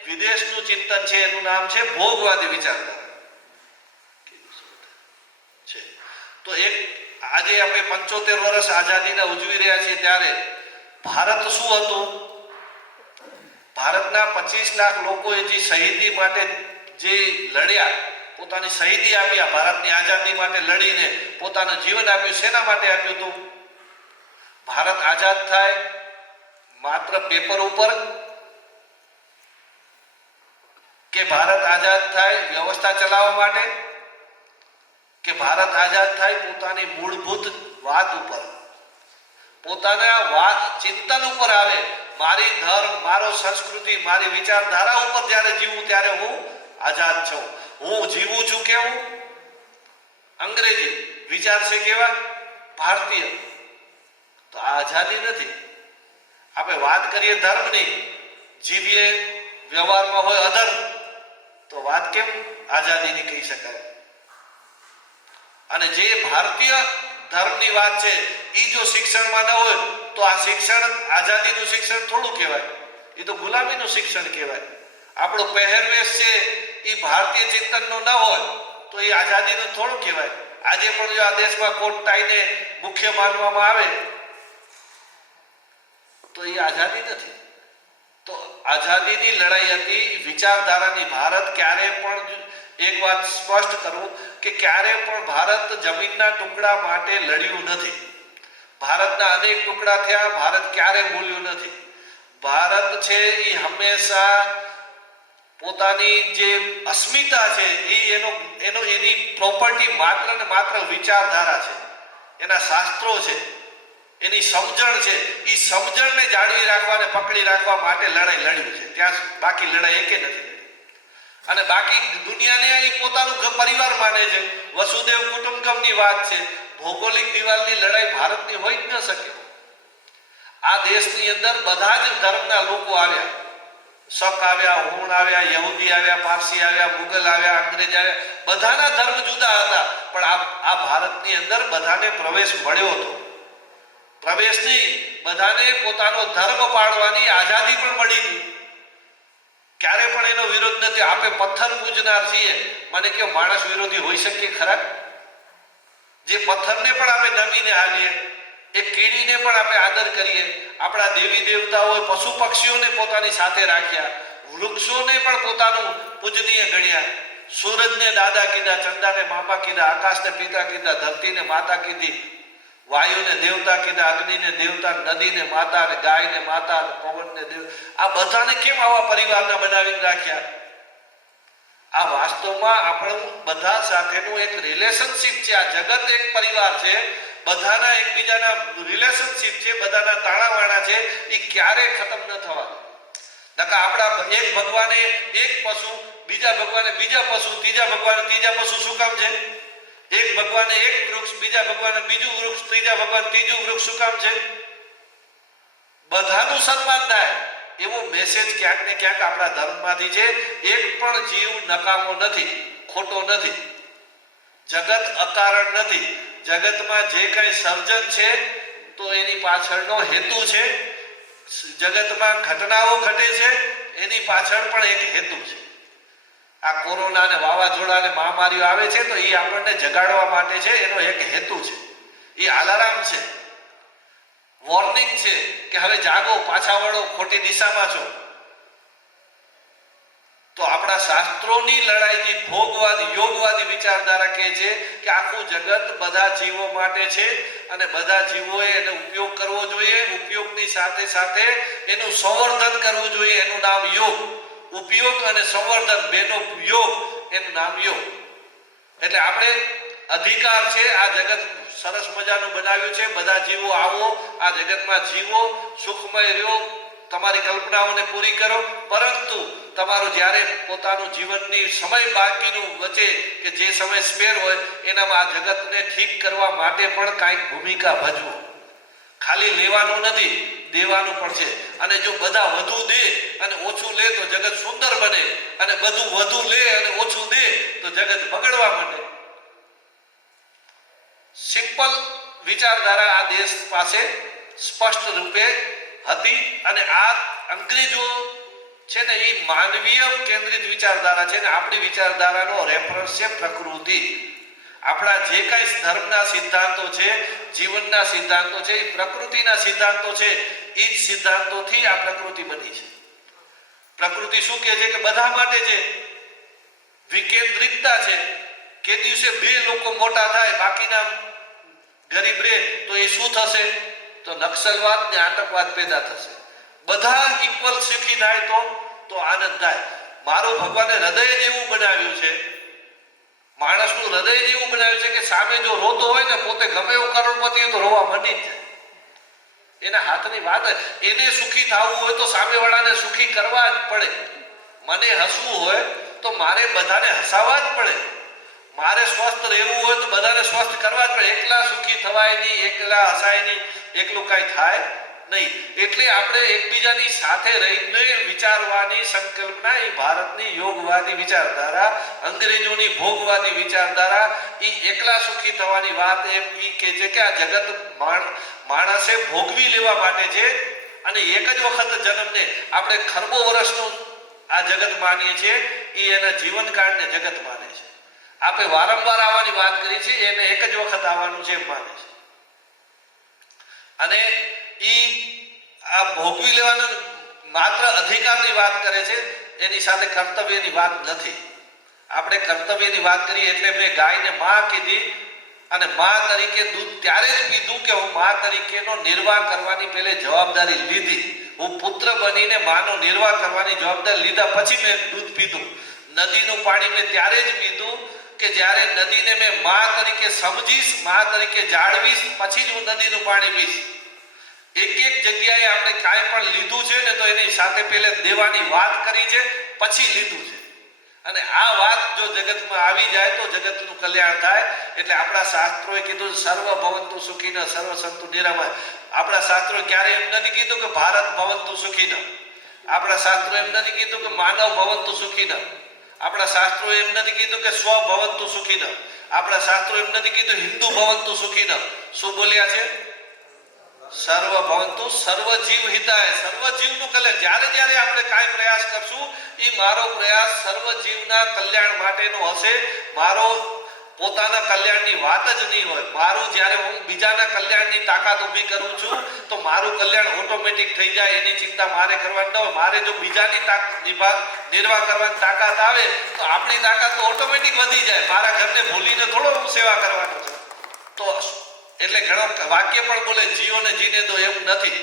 વિદેશનું ચિંતન છે એનું નામ છે ભોગવાદી વિચારધારા છે. તો એક આજે આપણે 75 વર્ષ આઝાદીના ઉજવી રહ્યા છીએ, ત્યારે ભારત શું હતું? ભારતના 25 લાખ લોકોએ જે શહીદી માટે જે લડ્યા, પોતાની શહીદી આપ્યા, ભારતની આઝાદી માટે લડીને પોતાનું જીવન આપ્યું. શેના માટે આપ્યું હતું? ભારત આઝાદ થાય માત્ર પેપર ઉપર, કે ભારત આઝાદ થાય વ્યવસ્થા ચલાવવા માટે, કે ભારત આઝાદ થાય પોતાની મૂળભૂત વાત ઉપર, પોતાના ચિંતન ઉપર આવે. મારી ધર્મ, મારો સંસ્કૃતિ, મારી વિચારધારા ઉપર જ્યારે જીવું ત્યારે હું આઝાદ છું. હું જીવું છું કેવું? અંગ્રેજી વિચાર છે કેવા? ભારતીય. તો આ આઝાદી નથી. આપણે વાત કરીએ ધર્મની, જીવીએ વ્યવહારમાં હોય અધર્મ, તો વાત કેમ આઝાદીની કહી શકાય? અને જે ભારતીય ધર્મની વાત છે એ જો શિક્ષણમાં ન હોય તો આ શિક્ષણ આઝાદીનું શિક્ષણ થોડું કહેવાય, એ તો ગુલામીનું શિક્ષણ કહેવાય. આપણો પહેરવેશ છે એ ભારતીય ચિંતનનો ન હોય તો એ આઝાદીનું થોડું કહેવાય. આજે પણ જો આ દેશમાં કોટ ટાઈને મુખ્ય માનવામાં આવે તો એ આઝાદી નથી. તો આઝાદીની લડાઈ હતી વિચારધારાની. ભારત ક્યારે પણ, એક વાત સ્પષ્ટ કરું કે ક્યારે પણ ભારત જમીનના ટુકડા માટે લડ્યું નથી. ભારતના અનેક ટુકડા થયા, ભારત ક્યારે બોલ્યું નથી. ભારત છે એ હંમેશા પોતાની જે અસ્મિતા છે એની પ્રોપર્ટી માત્ર ને માત્ર વિચારધારા છે, એના શાસ્ત્રો છે, એની સમજણ છે. એ સમજણને જાળવી રાખવા અને પકડી રાખવા માટે લડાઈ લડ્યું છે. ત્યાં બાકી લડાઈ એકે નથી. અને બાકી દુનિયાને એ પોતાનું પરિવાર માને છે. વસુદેવ કુટુંબકમની વાત છે. ભૌગોલિક દિવાલની લડાઈ ભારતની હોઈ જ ન શકે. આ દેશની અંદર બધા જ ધર્મના લોકો આવ્યા, શક આવ્યા, હુણ આવ્યા, યહૂદી આવ્યા, પારસી આવ્યા, મુગલ આવ્યા, અંગ્રેજ આવ્યા, બધાના ધર્મ જુદા હતા, પણ આ ભારતની અંદર બધાને પ્રવેશ મળ્યો હતો. પ્રવેશ નહીં, બધાને પોતાનો ધર્મ પાળવાની આઝાદી પણ મળી હતી. ક્યારે પણ એનો વિરોધ નથી. આપણે પથ્થર પૂજનાર છીએ, મને કે માણસ વિરોધી હોઈ શકીએ ખરા? જે પથ્થરને પણ આપણે નમીને હાલીએ, એક કીડીને પણ આપણે આદર કરીએ, આપણા દેવી દેવતાઓએ પશુ પક્ષીઓને પોતાની સાથે રાખ્યા, વૃક્ષોને પણ પોતાનું પૂજનીય ગણ્યા, સૂરજને દાદા કીધા, ચંદાને મામા કીધા, આકાશને પિતા કીધા, ધરતીને માતા કીધી, વાયુને દેવતા કીધા, અગ્નિને દેવતા, નદીને માતા, અને ગાયને માતા, અને પવનને દેવ. આ બધાને કેમ આવા પરિવારના બનાવીને રાખ્યા? આ વાસ્તવમાં આપણું બધા સાથેનું એક રિલેશનશીપ છે. આ જગત એક પરિવાર છે, બધાના એકબીજાના રિલેશનશીપ છે, બધાના તાણાવાણા છે, એ ક્યારે ખતમ ન થવાના. નકા આપણા એક ભગવાને એક પશુ, બીજા ભગવાને બીજા પશુ, ત્રીજા ભગવાને ત્રીજા પશુ. શું કામ છે? એક ભગવાને એક વૃક્ષ, બીજા ભગવાને બીજું વૃક્ષ, ત્રીજા ભગવાન ત્રીજું વૃક્ષ. શું કામ છે? બધાનું સન્માન થાય એવો મેસેજ ક્યાંક ને ક્યાંક આપણા ધર્મમાંથી છે. એક પણ જીવ નકામો નથી, ખોટો નથી. જગત અકારણ નથી. જગતમાં જે કંઈ સર્જન છે તો એની પાછળનો હેતુ છે. જગતમાં ઘટનાઓ ઘટે છે, એની પાછળ પણ એક હેતુ છે. આ કોરોના અને વાવાઝોડા અને મહામારીઓ આવે છે તો એ આપણને જગાડવા માટે છે, એનો એક હેતુ છે. એ અલાર્મ છે, વોર્નિંગ છે કે હવે જાગો, પાછા વળો, ખોટી દિશામાં છો. તો આપણા શાસ્ત્રોની લડાઈ, જે ભોગવાદી યોગવાદી વિચારધારા કહે છે કે આખું જગત બધા જીવો માટે છે અને બધા જીવોએ એનો ઉપયોગ કરવો જોઈએ, ઉપયોગની સાથે સાથે એનું સંવર્ધન કરવું જોઈએ, એનું નામ યોગ. ઉપયોગ અને સંવર્ધન બેનો યોગ, એનું નામ યોગ. એટલે આપણે અધિકાર છે. આ જગત સરસ મજાનું બનાવ્યું છે, બધા જીવો આવો, આ જગતમાં જીવો, સુખમય રહ્યો, તમારી કલ્પનાઓને પૂરી કરો. પરંતુ તમારું જ્યારે પોતાનું જીવનની સમય બાકીનું વચ્ચે કે જે સમય સ્પેર હોય એનામાં આ જગતને ઠીક કરવા માટે પણ કાંઈક ભૂમિકા ભજવો. ખાલી લેવાનું નથી, દેવાનું પણ છે. અને જો બધા વધુ દે અને ઓછું લે તો જગત સુંદર બને, અને બધું વધુ લે અને ઓછું દે તો જગત બગડવા માંડે. સિમ્પલ વિચારધારા આ દેશ પાસે સ્પષ્ટ રૂપે હતી. અને આ અંગ્રેજો છે ને એ માનવીય કેન્દ્રિત વિચારધારા છે, ને આપણી વિચારધારાનો રેફરન્સ છે પ્રકૃતિ. આપણા જે કાંઈ ધર્મના સિદ્ધાંતો છે, જીવનના સિદ્ધાંતો છે, એ પ્રકૃતિના સિદ્ધાંતો છે. એ જ સિદ્ધાંતોથી આ પ્રકૃતિ બની છે. પ્રકૃતિ શું કહે છે કે બધા માટે છે, વિકેન્દ્રિતતા છે. કે દિવસે બે લોકો મોટા થાય, બાકીના ગરીબ રહે તો એ શું થશે? તો નક્સલવાદ ને આતંકવાદ પેદા થશે. બધા ઇક્વલ સુખી થાય તો આનંદ થાય. મારું ભગવાને હૃદય જ એવું બનાવ્યું છે, માણસનું હૃદય જ એવું બનાવ્યું છે કે સામે જો રોતો હોય ને, પોતે ગમે એવો કરોડપતિ હોય તો રોવા મંડી જ જાય. એના હાથની વાત. એને સુખી થવું હોય તો સામેવાળાને સુખી કરવા જ પડે. મને હસવું હોય તો મારે બધાને હસાવવા જ પડે. મારે સ્વસ્થ રહેવું હોય તો બધાને સ્વસ્થ કરવા જ પડે. એકલા સુખી થવાય નહીં, એકલા હસાય નહીં, એકલું કાંઈ થાય નહીં. એટલે આપણે એકબીજાની સાથે રહીને વિચારવાની સંકલ્પના, એ ભારતની યોગવાદી વિચારધારા, અંગ્રેજોની ભોગવાદી વિચારધારા, એ એકલા સુખી થવાની વાત એમ એ કહે છે કે આ જગત માણસે ભોગવી લેવા માટે છે. અને એક જ વખત જન્મને આપણે ખરબો વર્ષનું આ જગત માનીએ છીએ, એ એના જીવનકાળને જગત માને છે. આપણે વારંવાર આવવાની વાત કરી છે, એને એક જ વખત આવવાનું છે એમ માને છે. અને આ ભોગવી લેવાનો માત્ર અધિકારની વાત કરે છે, એની સાથે કર્તવ્યની વાત નથી. આપણે કર્તવ્યની વાત કરીએ એટલે મેં ગાયને માં કીધી, અને માં તરીકે દૂધ ત્યારે જ પીધું કે હું માં તરીકેનો નિર્વાહ કરવાની પહેલે જવાબદારી લીધી. હું પુત્ર બનીને માનો નિર્વાહ કરવાની જવાબદારી લીધા પછી મેં દૂધ પીધું. નદીનું પાણી મેં ત્યારે જ પીધું કે જ્યારે નદીને મેં માં તરીકે સમજીશ, માં તરીકે જાળવીશ, પછી જ હું નદીનું પાણી પીશ. એક એક જગ્યાએ આપણે કાંઈ પણ લીધું છે ને તો એની સાથે પહેલે દેવાની વાત કરી છે, પછી લીધું છે. અને આ વાત જો જગતમાં આવી જાય તો જગતનું કલ્યાણ થાય. એટલે આપણા શાસ્ત્રોએ કીધું સર્વ ભવંતુ સુખીન સર્વ સંતુ નિરામય. આપણા શાસ્ત્રોએ ક્યારેય એમ નથી કીધું કે ભારત ભવંતુ સુખીન. આપણા શાસ્ત્રો એમ નથી કીધું કે માનવ ભવંતુ સુખી ન, આપણા શાસ્ત્રો એમ નથી કીધું કે સ્વ ભવંતુ સુખી ન, આપણા શાસ્ત્રો એમ નથી કીધું હિન્દુ ભવંતુ સુખી ન. શું બોલ્યા છે? સર્વ ભવંતુ સર્વ જીવ હિતાય, સર્વ જીવનું કલ્યાણ. જ્યારે જ્યારે આપણે કાંઈ પ્રયાસ કરશું એ મારો પ્રયાસ સર્વ જીવના કલ્યાણ માટેનો હશે. મારો પોતાના કલ્યાણની વાત જ નહીં હોય. મારું જ્યારે હું બીજાના કલ્યાણની તાકાત ઊભી કરું છું તો મારું કલ્યાણ ઓટોમેટિક થઈ જાય, એની ચિંતા મારે કરવાની ન હોય. મારે જો બીજાની નિર્વાહ કરવાની તાકાત આવે તો આપણી તાકાત તો ઓટોમેટિક વધી જાય. મારા ઘરને ભૂલીને થોડો હું સેવા કરવાનો છે. તો એટલે ઘણો વાક્ય પણ બોલે જીવોને જીને દો, એવું નથી.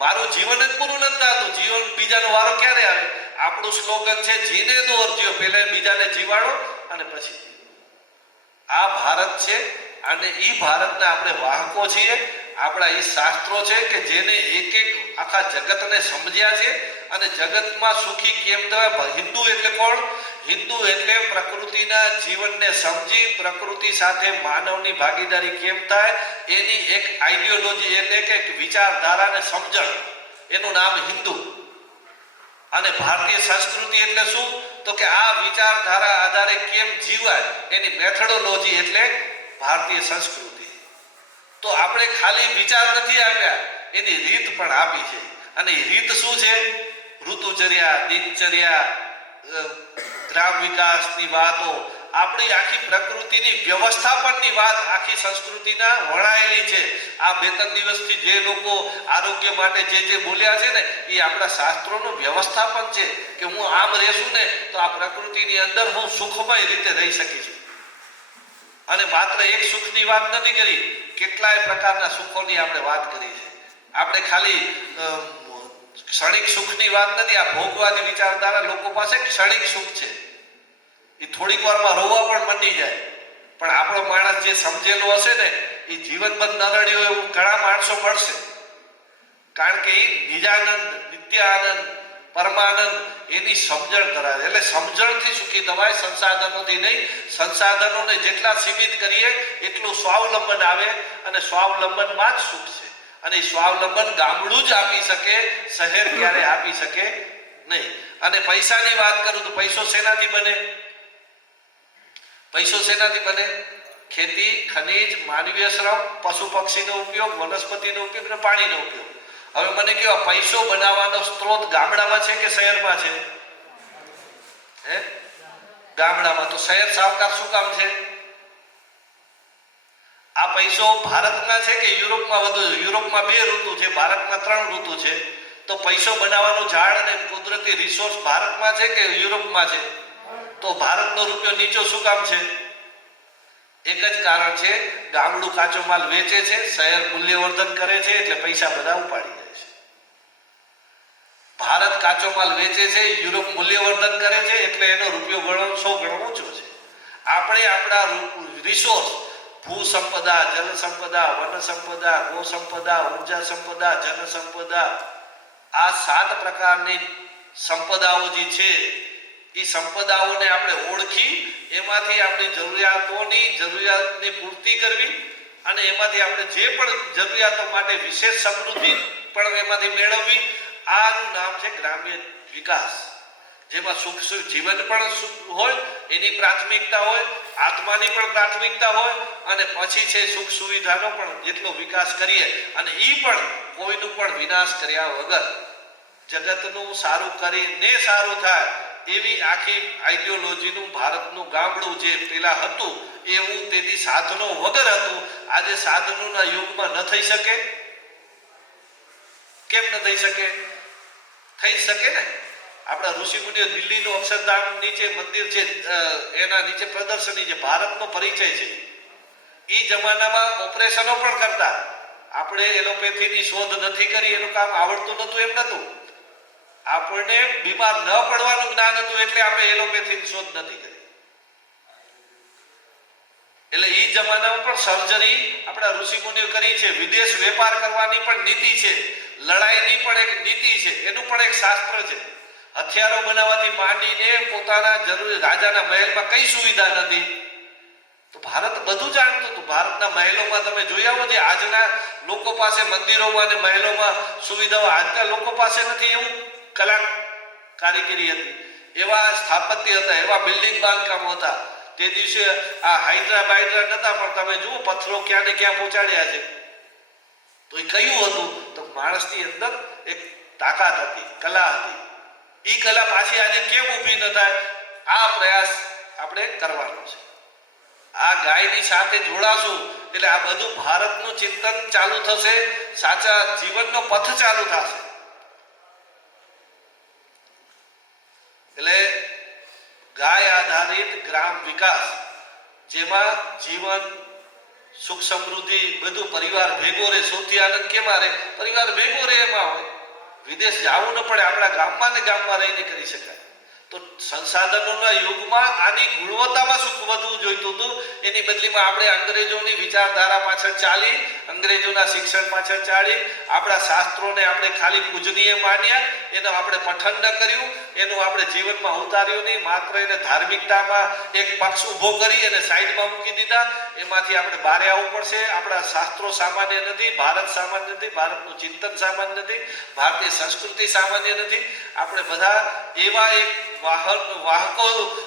મારું જીવન જ પૂરું નથી થતું, જીવન બીજાનો વારો ક્યારે આવે? આપણું સ્લોગન છે જીને દો ઓર જીવો, પહેલા બીજાને જીવાડો અને પછી. આ ભારત છે અને એ ભારતના આપણે વાહકો છીએ. આપણા એ શાસ્ત્રો છે કે જેને એક એક આખા જગતને સમજ્યા છે અને જગતમાં સુખી કેમ થવાય. હિન્દુ એટલે કોણ? હિન્દુ એટલે પ્રકૃતિના જીવનને સમજી પ્રકૃતિ સાથે માનવની ભાગીદારી કેમ થાય એની એક આઈડિયોલોજી એટલે કે વિચારધારાને સમજણ, એનું નામ હિન્દુ. અને ભારતીય સંસ્કૃતિ એટલે શું? તો કે આ વિચારધારા આધારે કેમ જીવાય એની મેથોડોલોજી એટલે ભારતીય સંસ્કૃતિ. તો આપણે ખાલી વિચાર નથી આપ્યા, એની રીત પણ આપી છે. અને એ રીત શું છે? ઋતુચર્યા, દિનચર્યા, ગ્રામ વિકાસની વાતો, આપણી આખી પ્રકૃતિની વ્યવસ્થાપનની વાત આખી સંસ્કૃતિના વણાયેલી છે. આ 2-3 દિવસથી જે લોકો આરોગ્ય માટે જે બોલ્યા છે ને એ આપણા શાસ્ત્રોનું વ્યવસ્થાપન છે કે હું આમ રહેશું ને તો આ પ્રકૃતિની અંદર હું સુખમય રીતે રહી શકીશ. અને માત્ર એક સુખની વાત નથી કરી, કેટલાય પ્રકારના સુખોની આપણે વાત કરી છે. આપણે ખાલી ક્ષણિક સુખની વાત નથી. આ ભોગવાદી વિચારધારા લોકો પાસે ક્ષણિક સુખ છે, એ થોડીક વારમાં રોવા પણ મંડી જાય. પણ આપણો માણસ જે સમજેલો હશે ને એ જીવનભર ન રડ્યો એવું ઘણા માણસો મળશે. કારણ કે એ નિજાનંદ, નિત્યાનંદ, પરમાનંદ એની સમજણ ધરાવે. એટલે સમજણથી સુખી થવાય, સંસાધનોથી નહીં. સંસાધનોને જેટલા સીમિત કરીએ એટલું સ્વાવલંબન આવે અને સ્વાવલંબનમાં જ સુખ છે. અને એ સ્વાવલંબન ગામડું જ આપી શકે, શહેર ક્યારે આપી શકે નહીં. અને પૈસાની વાત કરું તો પૈસો શેનાથી બને? પૈસો શેનાથી બને? ખેતી, ખનીજ, માનવીય શ્રમ, પશુ પક્ષીનો ઉપયોગ, વનસ્પતિનો ઉપયોગ અને પાણીનો ઉપયોગ. હવે મને કહો, પૈસો બનાવવાનો સ્ત્રોત ગામડામાં છે કે શહેરમાં છે? ગામડામાં. તો શહેર સાવકાર શું કામ છે? આ પૈસો ભારતમાં છે કે યુરોપમાં વધુ? યુરોપમાં 2 ઋતુ છે, ભારતમાં 3 ઋતુ છે. તો પૈસો બનાવવાનું ઝાડ અને કુદરતી રિસોર્સ ભારતમાં છે કે યુરોપમાં છે? તો ભારતનો રૂપિયો નીચો શું કામ છે? એક જ કારણ છે, ગામડું કાચો માલ વેચે છે, શહેર મૂલ્યવર્ધન કરે છે એટલે પૈસા બધા ઉપાડી જાય છે. ભારત કાચો માલ વેચે છે, યુરોપ મૂલ્યવર્ધન કરે છે એટલે એનો રૂપિયો ગણો 100 ગણો ઊંચો છે. આપણે આપણા રિસોર્સ, ભૂ સંપદા, જલ સંપદા, વન સંપદા, ગો સંપદા, ઉર્જા સંપદા, જન સંપદા, આ 7 પ્રકારની સંપદાઓ જે છે એ સંપદાઓને આપણે ઓળખી એમાંથી આપણી જરૂરિયાતની પૂર્તિ કરવી અને એમાંથી આપણે જે પણ જરૂરિયાતો માટે વિશેષ સમૃદ્ધિ પણ એમાંથી મેળવવી. આનું નામ છે ગ્રામ્ય વિકાસ. જેમાં સુખ જીવન પણ હોય, એની પ્રાથમિકતા હોય, આત્માની પણ પ્રાથમિકતા હોય અને પછી છે સુખ સુવિધાનો પણ જેટલો વિકાસ કરીએ અને એ પણ કોઈનું પણ વિનાશ કર્યા વગર જગતનું સારું કરીને સારું થાય એવી આખી આઈડિયોલોજીનું ભારતનું ગામડું જે પેલા હતું એવું તેથી સાધનો વગર હતું. આજે સાધનોના યુગમાં ન થઈ શકે. કેમ ન થઈ શકે? થઈ શકે ને. આપણા ઋષિ મુનિઓ દિલ્હીનું અક્ષરધામ નીચે મંદિર છે, એના નીચે પ્રદર્શની છે, ભારતનો પરિચય છે. એ જમાનામાં ઓપરેશનો પણ કરતા. આપણે એલોપેથીની શોધ નથી કરી, એનું કામ આવડતું નહોતું એમ નહોતું. આપણને બીમાર ન પડવાનું જ્ઞાન હતું એટલે આપણે એલોપેથીની શોધ નથી કરી. એટલે એ જમાનામાં પણ સર્જરી આપણા ઋષિ મુનિઓ કરી છે. વિદેશ વેપાર કરવાની પણ નીતિ છે, લડાઈની પણ એક નીતિ છે, એનું પણ એક શાસ્ત્ર છે. હથિયારો બનાવવાથી માંડીને પોતાના જરૂરી રાજાના મહેલમાં કઈ સુવિધા નથી. તો ભારત બધું જાણતું હતું. ભારતના મહેલોમાં તમે જોઈ આવો જે આજના લોકો પાસે મંદિરોમાં અને મહેલોમાં સુવિધાઓ આજના લોકો પાસે નથી એવું કલા કારીગરી હતી, એવા સ્થાપત્ય હતા, એવા બિલ્ડિંગ બાંધકામો હતા. તે દિવસે આ હાઇડ્રા નતા, પણ તમે જુઓ પથ્થરો ક્યાં ને ક્યાં પહોંચાડ્યા છે. તો એ કયું હતું? તો માણસની અંદર એક તાકાત હતી, કલા હતી. એ કલા પાછી આજે કેમ ઊભી ન થાય? આ પ્રયાસ આપણે કરવાનો છે. આ ગાયની સાથે જોડાશું એટલે આ બધું ભારતનું ચિંતન ચાલુ થશે, સાચા જીવનનો પથ ચાલુ થશે. એટલે ગાય આધારિત ગ્રામ વિકાસ, જેમાં જીવન સુખ સમૃદ્ધિ બધું પરિવાર ભેગો રહે. સૌથી આનંદ કેમાં રહે? પરિવાર ભેગો રહે એમાં હોય. વિદેશ જવું ન પડે, આપણા ગામમાં ને ગામમાં રહીને કરી શકાય. તો સંસાધનોના યુગમાં આની ગુણવત્તામાં સુખ વધવું જોઈતું હતું. એની બદલીમાં આપણે અંગ્રેજોની વિચારધારા પાછળ ચાલી, અંગ્રેજોના શિક્ષણ પાછળ ચાલી, આપણા શાસ્ત્રોને આપણે ખાલી પૂજનીય માન્યા, એનું આપણે પઠન ન કર્યું, એનું આપણે જીવનમાં ઉતાર્યું નહીં. માત્ર એને ધાર્મિકતામાં એક પક્ષ ઊભો કરી અને સાઈડમાં મૂકી દીધા. એમાંથી આપણે બહાર આવવું પડશે. આપણા શાસ્ત્રો સામાન્ય નથી, ભારત સામાન્ય નથી, ભારતનું ચિંતન સામાન્ય નથી, ભારતીય સંસ્કૃતિ સામાન્ય નથી. આપણે બધા એવા એક વાહકો,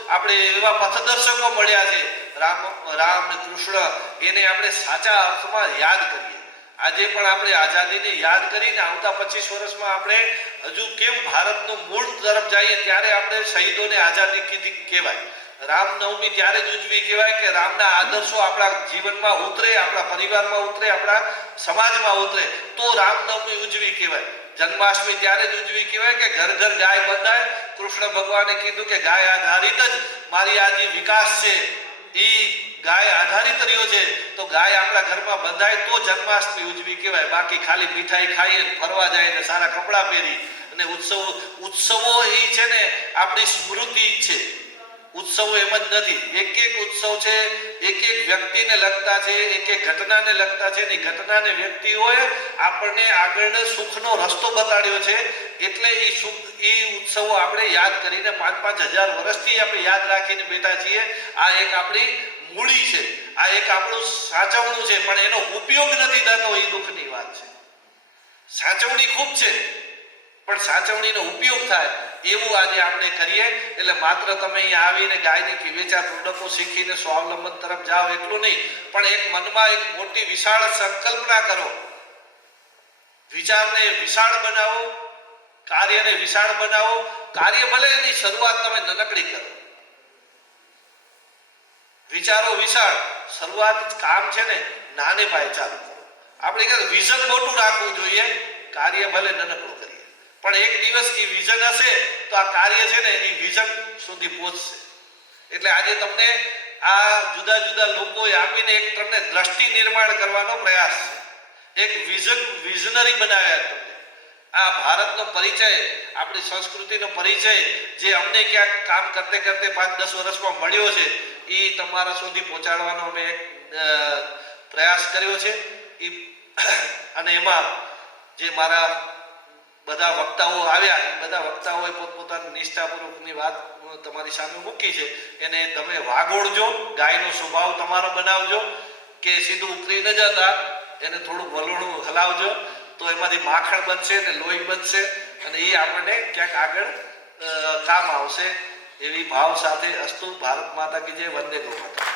આપણે એવા પથદર્શકો મળ્યા છે, રામ ને કૃષ્ણ, એને આપણે સાચા અર્થમાં યાદ કરીએ. આજે પણ આપણે આઝાદીને યાદ કરીને આવતા 25 વર્ષમાં આપણે હજુ કેમ ભારતનું મૂળ તરફ જઈએ, ત્યારે આપણે શહીદોને આઝાદી કીધી કહેવાય. રામનવમી ત્યારે જ ઉજવી કહેવાય કે રામના આદર્શો આપણા જીવનમાં ઉતરે, આપણા પરિવારમાં ઉતરે, આપણા સમાજમાં ઉતરે, તો રામનવમી ઉજવી કહેવાય. જન્માષ્ટમી ત્યારે જ ઉજવી કહેવાય કે ઘર ઘર ગાય બંધાય. કૃષ્ણ ભગવાને કીધું કે ગાય આધારિત જ મારી આ જે વિકાસ છે એ ગાય આધારિત રહ્યો છે, તો ગાય આપણા ઘરમાં બંધાય તો જન્માષ્ટમી ઉજવી કહેવાય. બાકી ખાલી મીઠાઈ ખાઈએ, ફરવા જાય ને સારા કપડાં પહેરી અને ઉત્સવો એ છે ને આપણી સ્મૃતિ છે. ઉત્સવો એમ જ નથી. એક એક ઉત્સવ છે એક એક વ્યક્તિને લગતા છે, એક એક ઘટનાને લગતા છે. એ ઘટનાને વ્યક્તિઓએ આપણને આગળ સુખનો રસ્તો બતાડ્યો છે. એટલે એ ઉત્સવો આપણે યાદ કરીને 5-5 હજાર વર્ષથી આપણે યાદ રાખીને બેઠા છીએ. આ એક આપણી મૂડી છે, આ એક આપણું સાચવણું છે, પણ એનો ઉપયોગ નથી થતો. એ દુઃખની વાત છે. સાચવણી ખૂબ છે, પણ સાચવણીનો ઉપયોગ થાય એવું આજે આપણે કરીએ. એટલે માત્ર તમે અહીંયા આવીને ગાયની વેચાણ પ્રોડક્ટો શીખીને સ્વાવલંબન તરફ જાઓ એટલું નહીં, પણ એક મનમાં એક મોટી વિશાળ સંકલ્પના કરો, વિચારને વિશાળ બનાવો, કાર્યને વિશાળ બનાવો. કાર્ય ભલે એની શરૂઆત તમે નાનકડી કરો, વિચારો વિશાળ, શરૂઆત કામ છે ને નાને પાયે ચાલુ કરો. આપણે કહે વિઝન મોટું રાખવું જોઈએ, કાર્ય ભલે નાનકડું કરીએ, પણ એક દિવસ એ વિઝન હશે તો આ કાર્ય છે ને એ વિઝન સુધી પહોંચશે. એટલે આજે તમને આ જુદા જુદા લોકોએ આપીને એક તમને દ્રષ્ટિ નિર્માણ કરવાનો પ્રયાસ છે, એક વિઝનરી બનાવ્યા તમને. આ ભારતનો પરિચય, આપણી સંસ્કૃતિનો પરિચય જે અમને ક્યાંક કામ કરતે કરતે 5-10 વર્ષમાં મળ્યો છે, એ તમારા સુધી પહોંચાડવાનો અમે એક પ્રયાસ કર્યો છે. અને એમાં જે મારા બધા વક્તાઓ આવ્યા, એ બધા વક્તાઓએ પોતપોતાની નિષ્ઠાપૂર્વકની વાત તમારી સામે મૂકી છે. એને તમે વાગોળજો, ગાયનો સ્વભાવ તમારો બનાવજો, કે સીધું ઉતરી ન જતા એને થોડું વલોણું હલાવજો, તો એમાંથી માખણ બનશે ને લોહી બનશે, અને એ આપણને ક્યાંક આગળ કામ આવશે. એવી ભાવ સાથે અસ્તુ. ભારત માતા કી જય. વંદે ગૌ માતા.